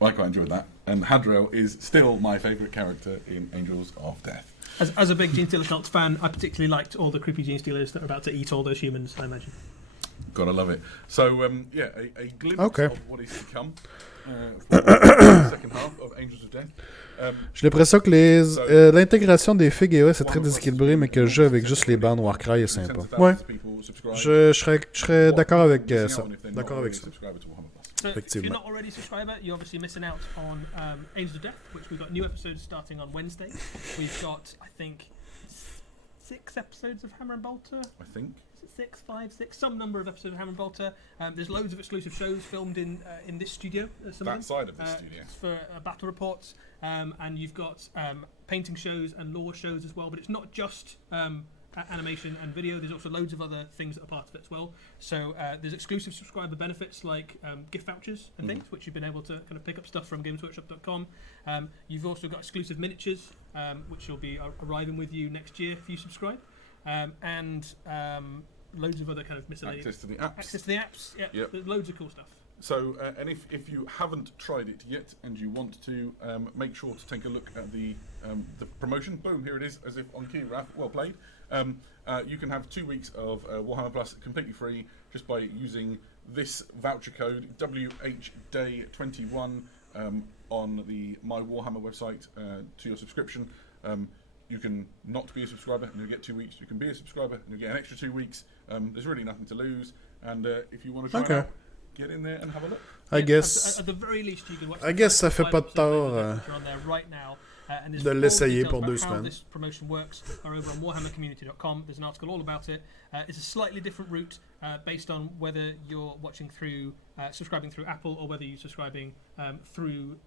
I quite enjoyed that. And Hadriel is still my favourite character in Angels of Death. As a big Gene Stealer Cult fan, I particularly liked all the creepy Gene Stealers that are about to eat all those humans, I imagine. Gotta love it. So, a glimpse of what is to come for the second half of Angels of Death. J'ai l'impression que l'intégration des figues et est très déséquilibrée, mais que le jeu avec juste les bandes Warcry est sympa. Ouais. Je serais d'accord avec ça. D'accord avec ça. So if you're not already a subscriber, you're obviously missing out on Angels of Death, which we've got new episodes starting on Wednesday. We've got, I think, 6 episodes of Hammer and Bolter. I think. Is it 6, 5, 6? Some number of episodes of Hammer and Bolter. There's loads of exclusive shows filmed in this studio. That side of the studio. For battle reports. And you've got painting shows and lore shows as well. But it's not just animation and video. There's also loads of other things that are part of it as well. So there's exclusive subscriber benefits like gift vouchers and things, which you've been able to kind of pick up stuff from gamesworkshop.com. You've also got exclusive miniatures, which will be arriving with you next year if you subscribe. And loads of other kind of miscellaneous... Access to the apps. Access to the apps, yeah. Yep. There's loads of cool stuff. So, and if you haven't tried it yet and you want to, make sure to take a look at the promotion. Boom, here it is, as if on cue, Raph. Well played. You can have 2 weeks of Warhammer Plus completely free just by using this voucher code WHDay21 on the My Warhammer website to your subscription. You can not be a subscriber and you'll get 2 weeks. You can be a subscriber and you'll get an extra 2 weeks. There's really nothing to lose. And if you want to try it out, get in there and have a look. I guess. At the very least, you can watch. I guess ça fait pas de tort de l'essayer pour 2 semaines. How this promotion works are over on warhammercommunity.com. There's an article all about it. It's a slightly different route based on whether you're watching through subscribing through Apple or whether you're subscribing through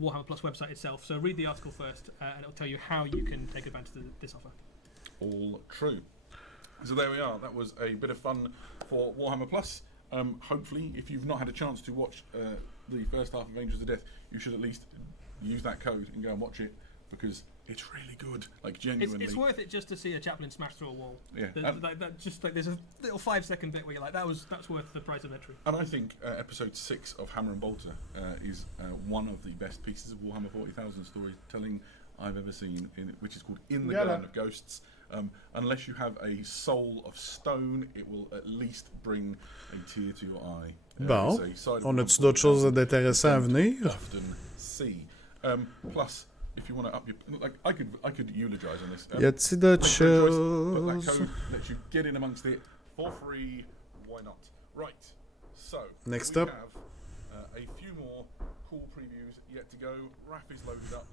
Warhammer Plus website itself. So read the article first, and it'll tell you how you can take advantage of this offer. All true. So there we are. That was a bit of fun for Warhammer Plus. Hopefully, if you've not had a chance to watch the first half of Angels of Death, you should at least use that code and go and watch it. because it's really good. Like genuinely, it's worth it just to see a chaplain smash through a wall. Yeah. There's a little 5-second bit where you're like, that's worth the price of entry. And I think episode 6 of Hammer and Bolter is one of the best pieces of Warhammer 40,000 storytelling I've ever seen, which is called In the Garden of Ghosts. Unless you have a soul of stone, it will at least bring a tear to your eye. Bon, on a-tu d'autres choses d'intéressant à venir? Often see. Plus, if you want to up your, like, I could eulogize on this. Y a-t-il d'autres choses? But that code lets you get in amongst it for free. Why not? Right. So Next we up. have a few more cool previews yet to go. Raph is loaded up.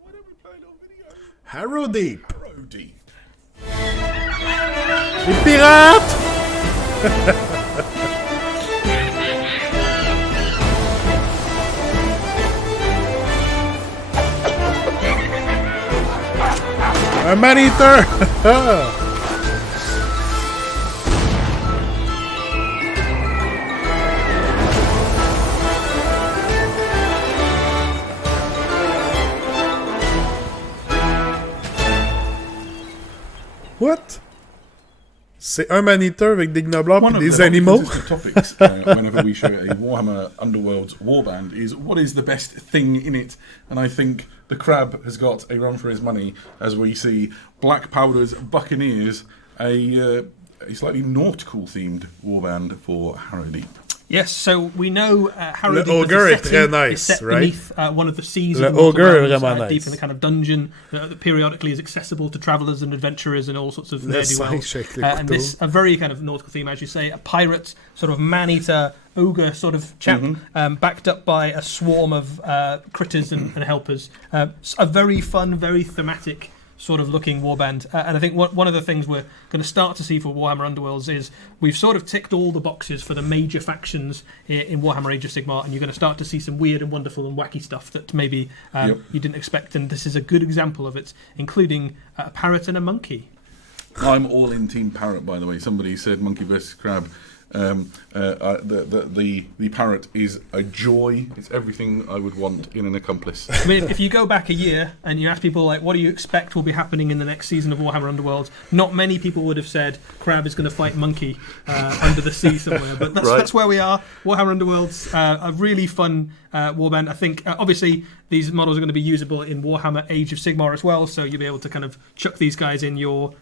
Why don't we play a little video? Harrow Deep. Harrow Deep. Les pirates! Un man-eater! What? C'est un man-eater avec des gnoblars et des animaux? One of the topics whenever we show a Warhammer Underworlds warband is what is the best thing in it, and I think the Crab has got a run for his money as we see Black Powder's Buccaneers, a slightly nautical themed warband for Harrow Deep. Yes, so we know Harrow Le Deep ogre is est très nice, set right? beneath one of the seas. Le in Water ogre est Realms, vraiment nice. deep in the kind of dungeon that periodically is accessible to travellers and adventurers and all sorts of ne'er-do-wells. And this, a very kind of nautical theme, as you say, a pirate, sort of man-eater, ogre sort of chap, backed up by a swarm of critters and helpers. A very fun, very thematic sort of looking warband. And I think one of the things we're going to start to see for Warhammer Underworlds is we've sort of ticked all the boxes for the major factions in Warhammer Age of Sigmar, and you're going to start to see some weird and wonderful and wacky stuff that maybe you didn't expect. And this is a good example of it, including a parrot and a monkey. I'm all in Team Parrot, by the way. Somebody said monkey versus crab. The parrot is a joy. It's everything I would want in an accomplice. I mean, if you go back a year and you ask people, like, what do you expect will be happening in the next season of Warhammer Underworlds, not many people would have said Crab is going to fight Monkey under the sea somewhere. But that's where we are. Warhammer Underworlds, a really fun warband. I think, obviously, these models are going to be usable in Warhammer Age of Sigmar as well, so you'll be able to kind of chuck these guys in your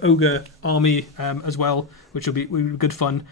ogre army as well, which will be good fun.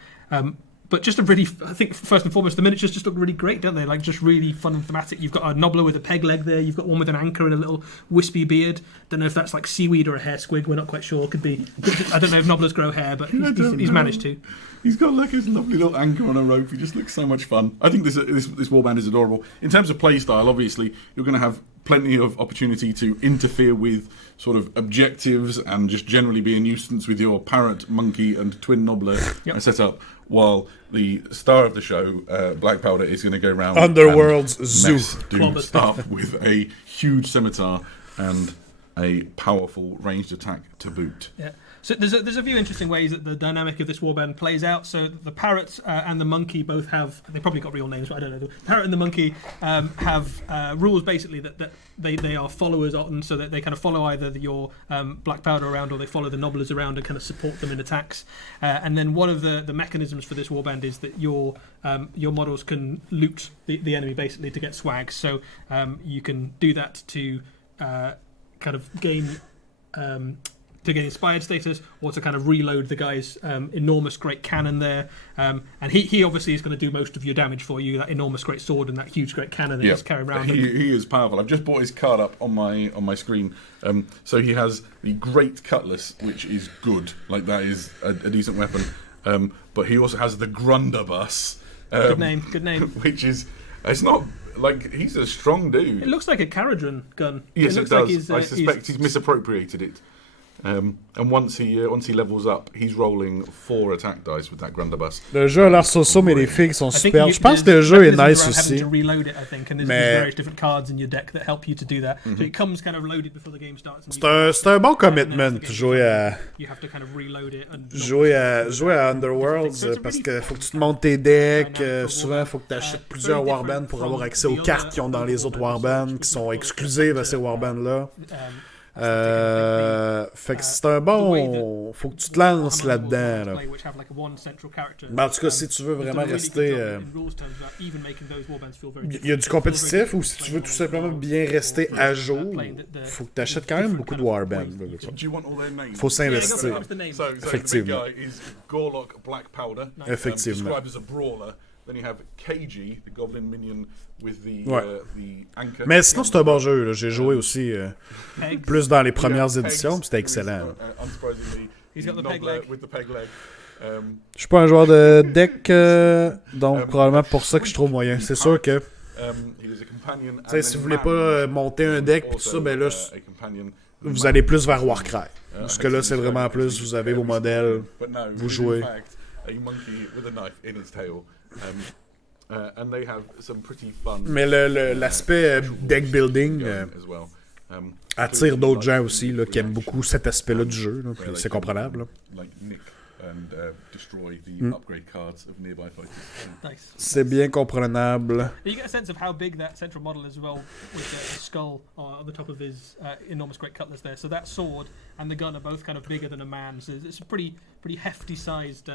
But just a really, I think first and foremost, the miniatures just look really great, don't they? Like, just really fun and thematic. You've got a Nobbler with a peg leg there. You've got one with an anchor and a little wispy beard. Don't know if that's like seaweed or a hair squig. We're not quite sure. Could be. I don't know if Nobblers grow hair, but he's managed to. He's got like his lovely little anchor on a rope. He just looks so much fun. I think this warband is adorable. In terms of play style, obviously, you're going to have plenty of opportunity to interfere with sort of objectives and just generally be a nuisance with your parrot, monkey, and twin Nobbler setup. While the star of the show, Black Powder, is going to go around Underworld's Zoo, do stuff with a huge scimitar and a powerful ranged attack to boot. Yeah. So there's a few interesting ways that the dynamic of this warband plays out. So the parrot and the monkey both have, they probably got real names, but I don't know. The parrot and the monkey have rules basically that they are followers on, so that they kind of follow either your Black Powder around or they follow the Nobblers around and kind of support them in attacks. And then one of the mechanisms for this warband is that your models can loot the enemy basically to get swag. So you can do that to kind of gain inspired status, or to kind of reload the guy's enormous great cannon there. And he obviously is going to do most of your damage for you, that enormous great sword and that huge great cannon that he's carrying around. He is powerful. I've just brought his card up on my screen. So he has the Great Cutlass, which is good. Like, that is a decent weapon. But he also has the Grundabus. Good name. Which is, it's not, like, he's a strong dude. It looks like a Caradron gun. Yes, it does. Like I suspect he's misappropriated it. And once he levels up, he's rolling 4 attack dice with that Grundabus. Le jeu a l'air so, mais les filles sont super. Je pense que le jeu est nice aussi. To reload it, I think, and there's various different cards in your deck that help you to do that. So it comes kind of loaded before the game starts. C'est un bon commitment jouer à. You have to kind of reload it and jouer à Underworlds parce que faut que tu te montes tes decks. Souvent, faut que tu achètes plusieurs warbands pour avoir accès aux cartes qu'ils ont dans les autres warbands qui sont exclusives à ces warbands-là. Fait que c'est un bon. Faut que tu te lances là-dedans. Là. Mais en tout cas, si tu veux vraiment rester. Il y a du compétitif ou si tu veux tout simplement bien rester à jour, faut que tu achètes quand même beaucoup de warbands. Faut s'investir. Effectivement. Effectivement. Then you have KG, the Goblin Minion with the anchor. Mais sinon, c'est un bon jeu. Là. J'ai joué aussi plus dans les premières éditions, puis c'était excellent. He's got the peg leg. With the peg leg. Je suis pas un joueur de deck, donc probablement pour ça que je trouve moyen. C'est sûr que si vous voulez pas monter un deck pis tout ça, ben là, vous allez plus vers Warcry. Parce que là, c'est vraiment plus, vous avez vos modèles, vous jouez. Mais l'aspect deck building attire d'autres gens aussi là, qui aiment beaucoup cet aspect-là du jeu. Là, c'est comprenable. C'est bien comprenable. You get a sense of how big that central model is as well, with the skull on the top of his enormous great cutlass there. So that sword and the gun are both kind of bigger than a man. So it's a pretty hefty sized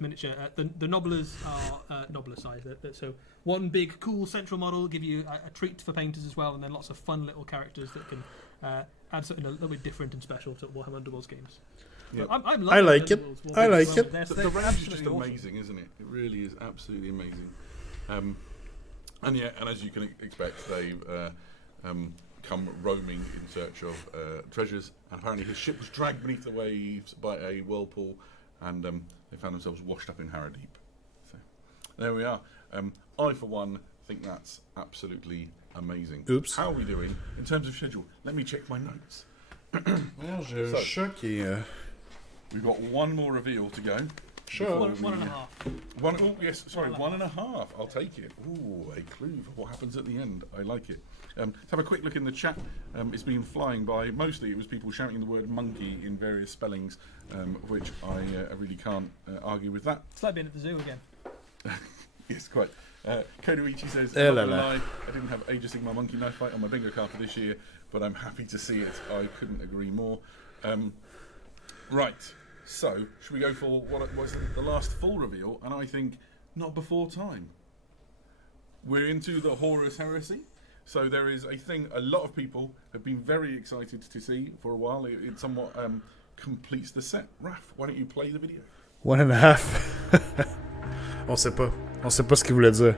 miniature. The nobblers are nobbler size. So one big cool central model, give you a treat for painters as well, and then lots of fun little characters that can add something a little bit different and special to Warhammer Underworld's games. Yeah. I like it. I like it. The range is just amazing, isn't it? It really is absolutely amazing. And as you can expect, they've come roaming in search of treasures. And apparently his ship was dragged beneath the waves by a whirlpool, and they found themselves washed up in Harrowdeep. So there we are. I, for one, think that's absolutely amazing. Oops. How are we doing in terms of schedule? Let me check my notes. J'ai un chat qui est... We've got one more reveal to go. Sure. One and a half. One and a half. I'll take it. Ooh, a clue for what happens at the end. I like it. Let's have a quick look in the chat. It's been flying by. Mostly it was people shouting the word monkey in various spellings, which I really can't argue with that. It's like being at the zoo again. Yes, quite. Kodoichi says, I didn't have Age of Sigmar Monkey Knife Fight on my bingo card for this year, but I'm happy to see it. I couldn't agree more. Right, so should we go for what was the last full reveal? And I think not before time. We're into the Horus Heresy. So there is a thing a lot of people have been very excited to see for a while. It somewhat completes the set. Raph, why don't you play the video? 1.5. On sait pas. On sait pas ce qu'il voulait dire.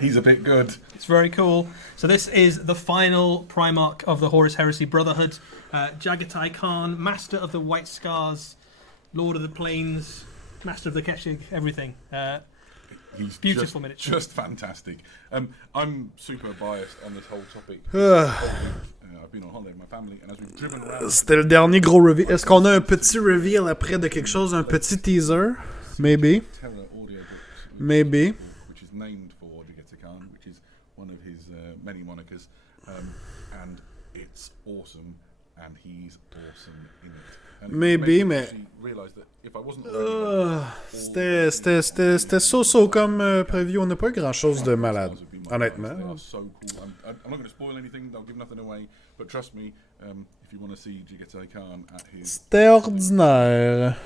He's a bit good. It's very cool. So this is the final Primarch of the Horus Heresy Brotherhood. Jagatai Khan, Master of the White Scars, Lord of the Plains, Master of the Keshig, everything. He's beautiful miniature. Just fantastic. I'm super biased on this whole topic. I've been on holiday with my family, and as we've driven around... C'était le dernier gros reveal. Est-ce qu'on a un petit reveal après de quelque chose, un petit teaser? Maybe. Terror audiobooks, Maybe. which is named for Jigeta Khan, which is one of his many monikers, and it's awesome, and he's awesome in it. And Maybe, it made me mais- actually realise that if I wasn't already C'était so comme preview. On n'a pas eu grand-chose de malade, would be my honnêtement. They are so cool. I'm not going to spoil anything. They'll give nothing away. But trust me, if you want to see Jigeta Khan at his C'était ordinaire.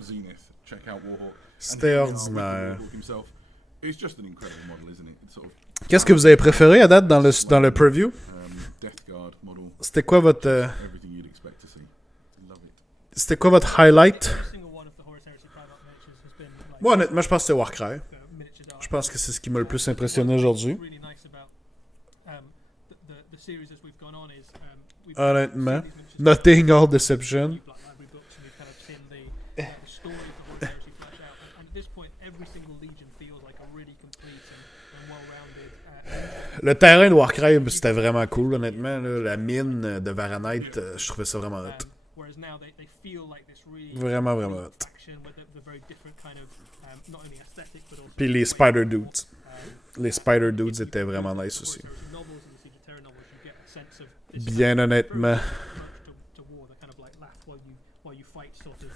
zenith, check out Warhawk. C'était And ordinaire. Warhawk himself, it's just an incredible model, isn't it? It's sort of Qu'est-ce que vous avez préféré à date dans le preview? Death Guard model, C'était quoi votre everything you'd expect to see. Love it. c'était quoi votre highlight? Every single one of the Horus Heresy private miniatures has been like Moi honnêtement, je pense que c'est Warcry. miniatured art. Je pense que c'est ce qui m'a le plus impressionné aujourd'hui. Really nice about the series as we've gone on is we've Honnêtement, seen these miniatures nothing all deception. new Black Library books and we've kind of seen the story of the Horus Heresy flesh out. And at this point, every single legion feels like a really complete and well-rounded. Le terrain de Warcry, c'était vraiment cool, honnêtement. Là. La mine de Varanite, je trouvais ça vraiment hot. Whereas now they feel like this really Vraiment, vraiment hot. faction with the very different kind of not only aesthetic but also Puis les Spider Dudes. Les Spider Dudes étaient vraiment nice aussi. novels and the Siege of Terra novels, you get a sense of this Bien honnêtement. approach to war, the kind of like laugh while you fight sort of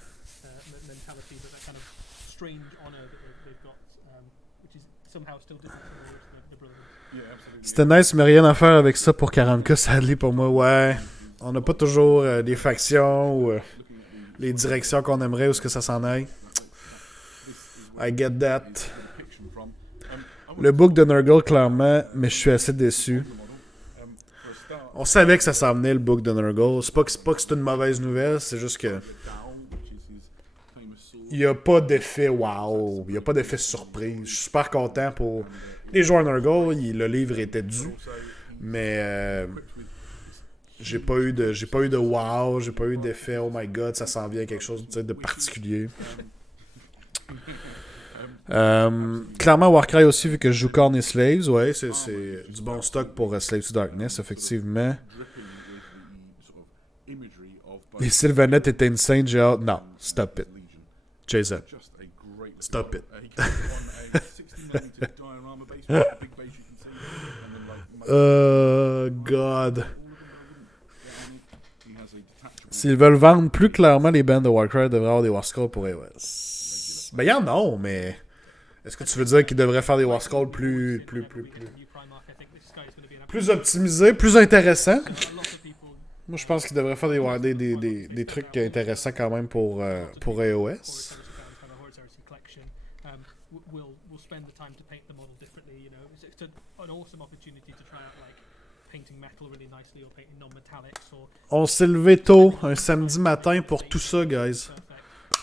mentality, but that kind of strange honor that they've got, which is somehow still different from the Brotherhood. Yeah, absolutely. C'était nice, mais rien à faire avec ça pour 40k, sadly pour moi. Ouais, on n'a pas toujours des factions ou les directions qu'on aimerait où est-ce que ça s'en aille. I get that. Depiction from. Le book de Nurgle, clairement, mais je suis assez déçu. For a start, On savait que ça s'en venait, le book de Nurgle. C'est pas que c'est une mauvaise nouvelle, c'est juste que Down, which is his famous sword. il n'y a pas d'effet wow, il n'y a pas d'effet surprise. Je suis super content pour les joueurs Nurgle. Le livre était dû, mais j'ai pas eu de wow, j'ai pas eu d'effet oh my god, ça s'en vient quelque chose de particulier. Clairement Warcry aussi, vu que je joue Khorne et Slaves, ouais, c'est du bon stock pour Slave to Darkness, effectivement. Les Sylvanettes étaient insane, j'ai hâte. Non, stop it. Jason, Just a great stop it. he comes on a 60mm diorama base with a big base you can see, and then God. he has a detachable. S'ils veulent vendre plus clairement les bands de Warcry, ils devraient avoir des Warscrolls pour AOS. Ben y'en a, mais est-ce que tu veux dire qu'ils devraient faire des Warscrolls plus optimisés, plus intéressants? Moi, je pense qu'ils devraient faire des trucs intéressants quand même pour AOS. We'll spend the time to paint the model differently. You know, it's an awesome opportunity to try out like painting metal really nicely or painting non-metallics or. On s'est levé tôt un samedi matin pour tout ça, guys.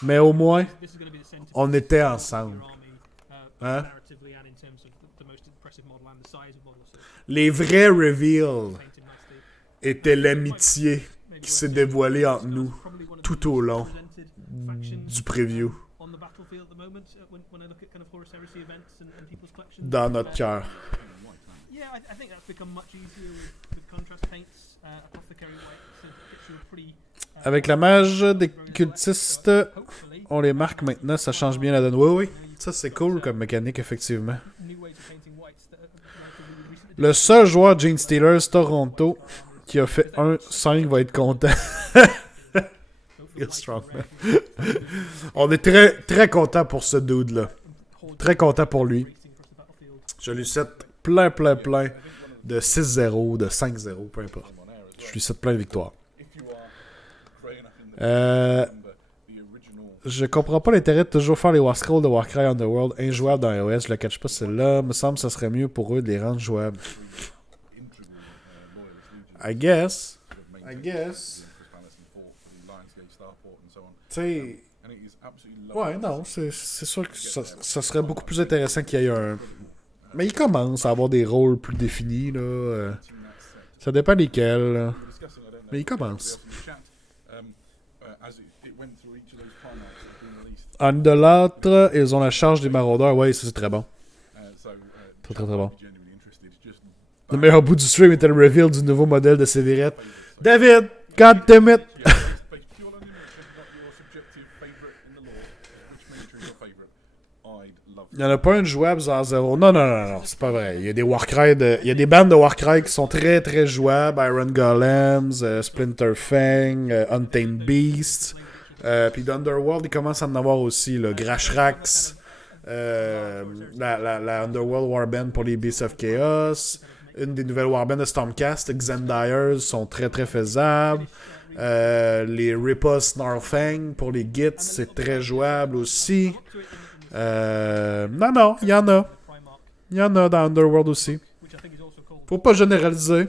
Mais au moins, This is going to be the centerpiece on était of ensemble. your army, Hein? narratively and in terms of the most impressive model and the size of model. So Les vrais reveals painting nicely. étaient l'amitié qui s'est dévoilée entre nous Probably one of tout the au most long represented factions du preview on the battlefield at the moment. When I look at kind of Horus Heresy events and people's collections. dans notre cœur. Yeah, I think that's become much easier with contrast paints, apothecary white, so it gets you a pretty. Avec la mage des cultistes, Hopefully, on les marque maintenant, ça change bien la donne. Oui, oui. Ça, c'est cool comme mécanique, effectivement. new ways of painting whites that are relatively recent. Le seul joueur Gene Steelers Toronto qui a fait 1-5 va être content. You're strong, man. On est très, très content pour ce dude-là. Très content pour lui. Je lui souhaite plein de 6-0, de 5-0, peu importe. Je lui souhaite plein de victoires. Je comprends pas l'intérêt de toujours faire les Warscrolls de Warcry Underworld injouables dans iOS. Je le catch pas celle-là. Me semble que ça serait mieux pour eux de les rendre jouables. I guess. Tu sais. Ouais, non, c'est sûr que ça serait beaucoup plus intéressant qu'il y ait un. Mais il commence à avoir des rôles plus définis, là. Ça dépend desquels, là. Mais il commence. En de l'autre, ils ont la charge des maraudeurs. Ouais, ça c'est très bon. Très bon. Le meilleur bout du stream était le reveal du nouveau modèle de Sévérette. David, God damn it! favourite in the lore? Which miniature is your favourite? I'd love. Il n'y en a pas une jouable 0-0. Non, non, non, non, c'est pas vrai. Il y a des Warcry il y a des bandes de Warcry qui sont très très jouables. Iron Golems, Splinter Fang, Untamed Beasts. Puis d'Underworld, il commence à en avoir aussi. Là. Grashrax, la Underworld Warband pour les Beasts of Chaos. Une des nouvelles Warbands de Stormcast, Xandires, sont très très faisables. Les Ripa Snarlfang pour les Gits, c'est très jouable aussi. Non, il y en a. Il y en a dans Underworld aussi. Faut pas généraliser.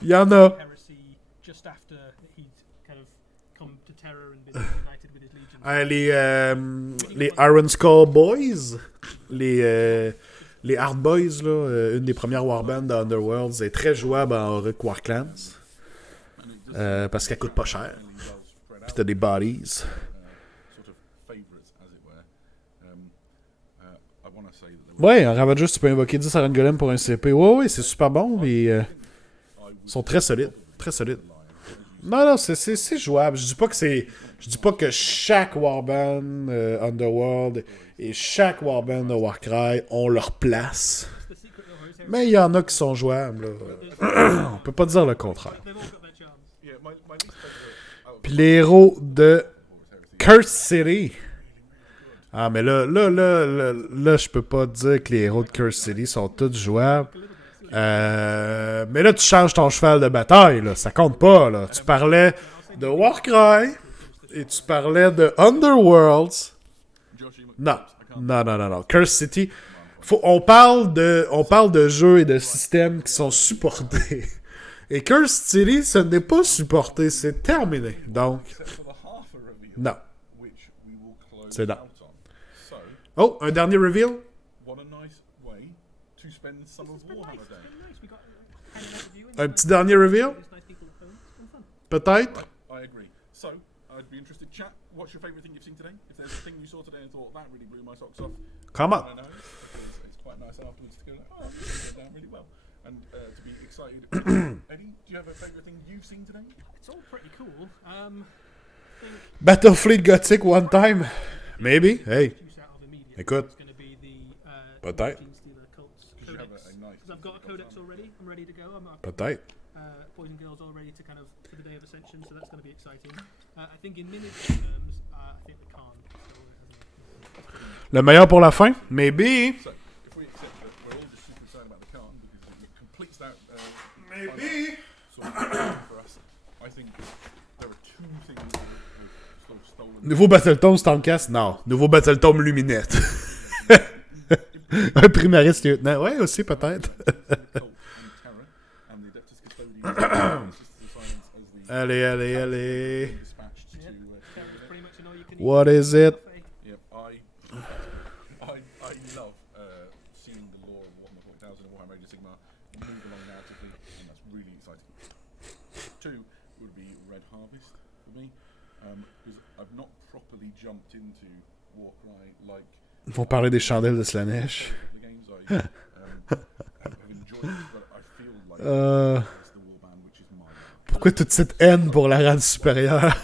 Il y en a. Les Iron Skull Boys, les Hard Boys, là, une des premières warbands de Underworld, est très jouable en Auric Warclans. Parce qu'elle coûte pas cher. Puis t'as des bodies. Ouais, en Ravager, tu peux invoquer 10 Iron Golem pour un CP. Ouais, c'est super bon. Ils sont très solides. Très solides. Non, c'est jouable. Je dis pas que chaque Warband Underworld et chaque Warband de Warcry ont leur place. Mais il y en a qui sont jouables. Là. On peut pas dire le contraire. Puis les héros de Curse City. Ah, mais là, je peux pas dire que les héros de Curse City sont tous jouables. Mais là, tu changes ton cheval de bataille, là. Ça compte pas, là. Tu parlais de Warcry et tu parlais de Underworlds. Non. Curse City. On parle de jeux et de systèmes qui sont supportés. Et Curse City, ce n'est pas supporté. C'est terminé. Donc, non. C'est non. Oh, un dernier reveal? Un petit dernier reveal? Peut-être? I agree. So, I'd be interested. Chat, what's your favourite thing you've seen today? If there's a thing you saw today and thought, that really blew my socks off. Come on. I know, because it's quite nice afterwards to go, oh, it's going down really well. And to be excited. Eddie, do you have a favourite thing you've seen today? It's all pretty cool. Battlefleet Gothic one time? Maybe? Hey. Écoute. Peut-être. I've got a codex already. I'm ready to go. Peut-être. Boys and girls all ready to kind of for the day of Ascension, so that's going to be exciting. I think in miniature terms, I think the Khan Le meilleur pour la fin? Maybe. So, if we accept that we're all just super excited about the Khan because it completes that Maybe. sort of for us, I think there are two things that we've sort of stolen. Nouveau Battletome Stormcast? Non. Nouveau Battletome Luminette. Un primariste lieutenant. Ouais, aussi, peut-être. Allez. What is it? Yeah, I love seeing the lore of Warhammer 40,000 and Warhammer Age of Sigmar move along narratively, and that's really exciting. Two would be Red Harvest for me, because I've not properly jumped into Warcry like Ils vont parler des chandelles de Slanesh. the games I've enjoyed it, but I feel like it's the Warband, which is my Pourquoi toute cette haine pour la race supérieure?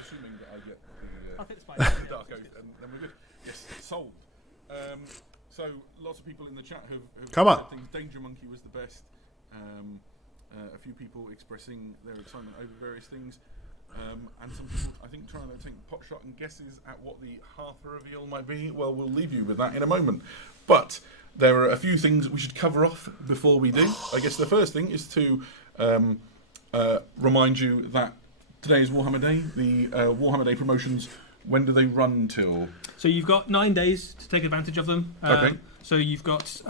assuming that I get the Dark Oath, and then we're good. Yes, sold. So lots of people in the chat have Come on. said things. Danger Monkey was the best. A few people expressing their excitement over various things. And some people, I think, trying to take pot shot and guesses at what the Hearth reveal might be. Well, we'll leave you with that in a moment. But there are a few things we should cover off before we do. I guess the first thing is to remind you that today is Warhammer Day. The Warhammer Day promotions, when do they run till? So you've got 9 days to take advantage of them. Okay. So you've got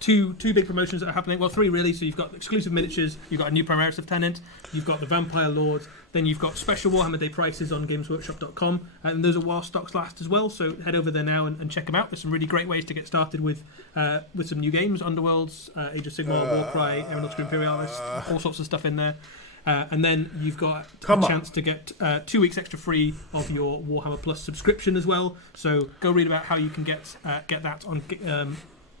two big promotions that are happening. Well, 3 really. So you've got exclusive miniatures, you've got a new Primaris Lieutenant, you've got the Vampire Lord, then you've got special Warhammer Day prices on GamesWorkshop.com, and those are while stocks last as well. So head over there now and check them out. There's some really great ways to get started with some new games: Underworlds, Age of Sigmar, Warcry, Aeronautica Imperialis, all sorts of stuff in there. And then you've got a chance to get 2 weeks extra free of your Warhammer Plus subscription as well. So go read about how you can get that on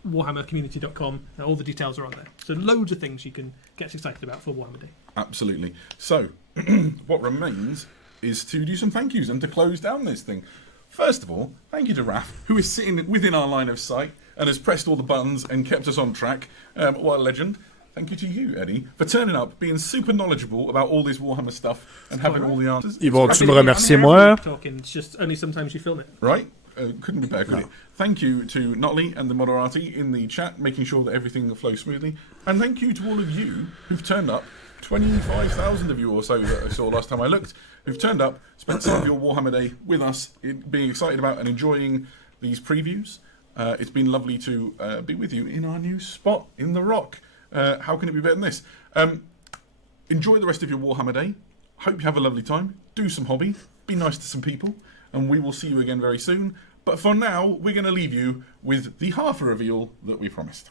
warhammercommunity.com. All the details are on there. So loads of things you can get excited about for Warhammer Day. Absolutely. So, what remains is to do some thank yous and to close down this thing. First of all, thank you to Raph, who is sitting within our line of sight and has pressed all the buttons and kept us on track. What a legend. Thank you to you, Eddie, for turning up, being super knowledgeable about all this Warhammer stuff and having all the answers. Ils vont-tu me remercier, moi? Talking. It's just only sometimes you film it. Right? Couldn't be better, could it? Thank you to Notley and the Moderati in the chat, making sure that everything flows smoothly. And thank you to all of you who've turned up, 25,000 of you or so that I saw last time I looked, who've turned up, spent some of your Warhammer Day with us, being excited about and enjoying these previews. It's been lovely to be with you in our new spot in the Rock. How can it be better than this? Enjoy the rest of your Warhammer Day. Hope you have a lovely time. Do some hobby. Be nice to some people. And we will see you again very soon. But for now, we're going to leave you with the half reveal that we promised.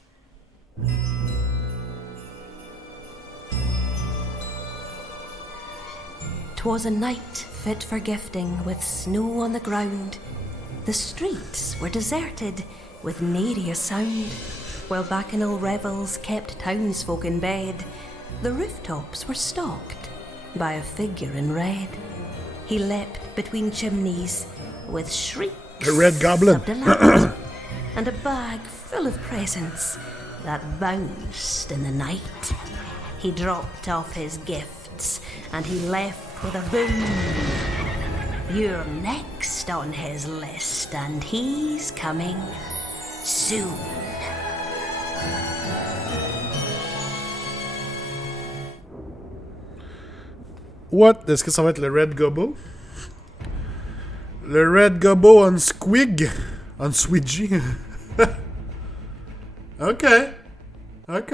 'Twas a night fit for gifting, with snow on the ground. The streets were deserted, with nary a sound, while bacchanal revels kept townsfolk in bed. The rooftops were stalked by a figure in red. He leapt between chimneys with shrieks The Red Goblin. of delight, and a bag full of presents that bounced in the night. He dropped off his gifts and he left with a boom. You're next on his list and he's coming soon. What? Est-ce que ça va être le Red Gobbo? Le Red Gobbo on Squig? On Squidgy? Ok. Ok.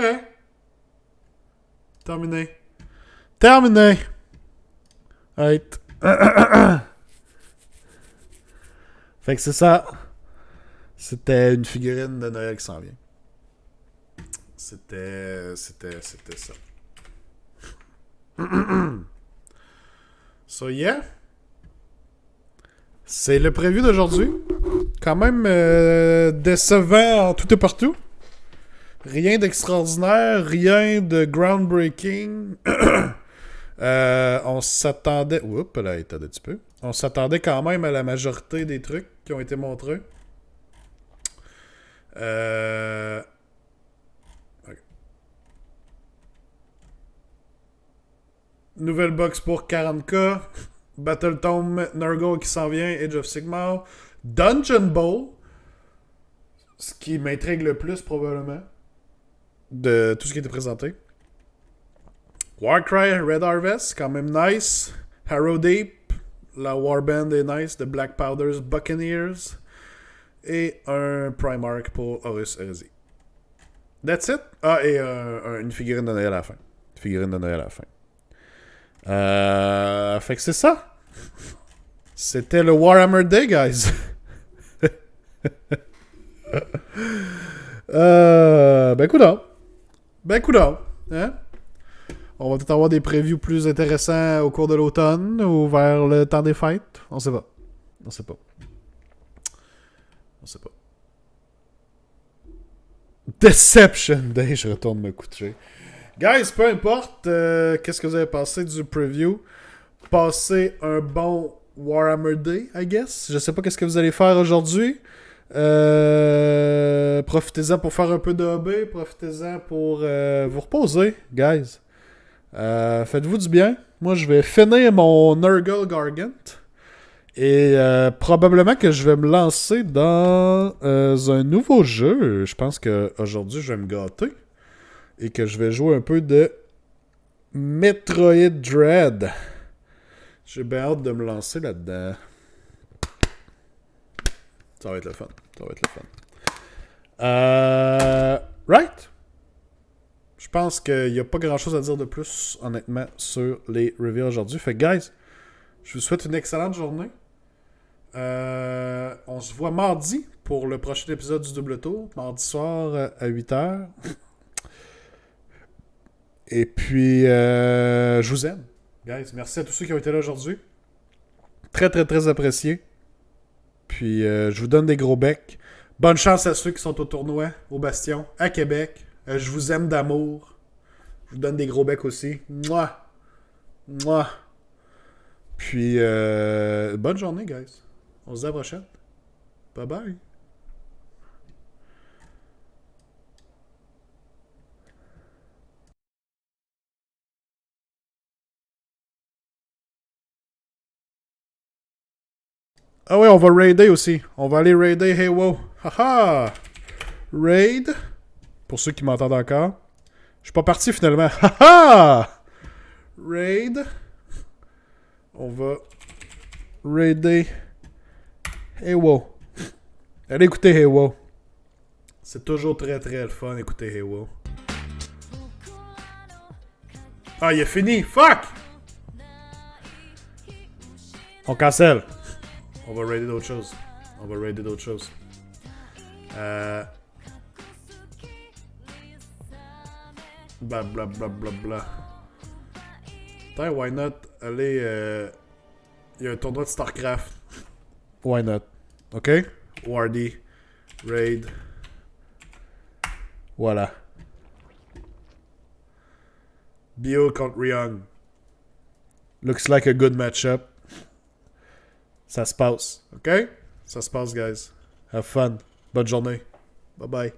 Terminé. Terminé. Right. Fait que c'est ça. C'était une figurine de Noël qui s'en vient. C'était ça. So yeah. C'est le preview d'aujourd'hui. Quand même décevant en tout et partout. Rien d'extraordinaire, rien de groundbreaking. On s'attendait... Oups, là, attendez un petit peu. On s'attendait quand même à la majorité des trucs qui ont été montrés. Okay. Nouvelle box pour 40k. Battle Tome Nurgle qui s'en vient. Age of Sigmar. Dungeon Bowl. Ce qui m'intrigue le plus probablement. De tout ce qui a été présenté. Warcry Red Harvest, quand même nice. Harrow Deep, la Warband est nice. The Black Powders Buccaneers. Et un Primarch pour Horus Heresy. That's it. Ah, et une figurine de Noël à la fin. Figurine de Noël à la fin. Fait que c'est ça. C'était le Warhammer Day, guys. Ben coudonc. Ben coudonc. Hein? On va peut-être avoir des previews plus intéressants au cours de l'automne ou vers le temps des fêtes. On sait pas. On sait pas. On sait pas. Deception Day, je retourne me coucher. Guys, peu importe qu'est-ce que vous avez pensé du preview. Passez un bon Warhammer Day, I guess. Je sais pas qu'est-ce que vous allez faire aujourd'hui. Profitez-en pour faire un peu de hobby. Profitez-en pour vous reposer, guys. Faites-vous du bien. Moi, je vais finir mon Nurgle Gargant. Et probablement que je vais me lancer dans un nouveau jeu. Je pense qu'aujourd'hui, je vais me gâter. Et que je vais jouer un peu de Metroid Dread. J'ai bien hâte de me lancer là-dedans. Ça va être le fun. Ça va être le fun. Right? Je pense qu'il n'y a pas grand-chose à dire de plus, honnêtement, sur les reviews aujourd'hui. Fait que, guys, je vous souhaite une excellente journée. On se voit mardi pour le prochain épisode du Double Tour. Mardi soir à 8h. Et puis, je vous aime, guys. Merci à tous ceux qui ont été là aujourd'hui. Très, très, très apprécié. Puis, je vous donne des gros becs. Bonne chance à ceux qui sont au tournoi, au Bastion, à Québec. Je vous aime d'amour. Je vous donne des gros becs aussi. Mouah! Mouah! Puis, bonne journée, guys. On se dit à la prochaine. Bye bye. Ah ouais, on va raider aussi. On va aller raider Hey Wow. Haha! Raid. Pour ceux qui m'entendent encore. Je suis pas parti finalement. Haha! Raid. On va raider Hey Wow. Allez écouter Hey Wow. C'est toujours très très le fun d'écouter Hey Wow. Ah, il est fini! Fuck! On cancelle. On va raider d'autres choses. On va raider d'autres choses. Bla bla bla bla bla. Putain, why not? Allez, il y a un tournoi de StarCraft. Why not? Ok? Wardy. Raid. Voilà. Bio contre Ryung. Looks like a good matchup. Ça se passe. Ok? Ça se passe, guys. Have fun. Bonne journée. Bye bye.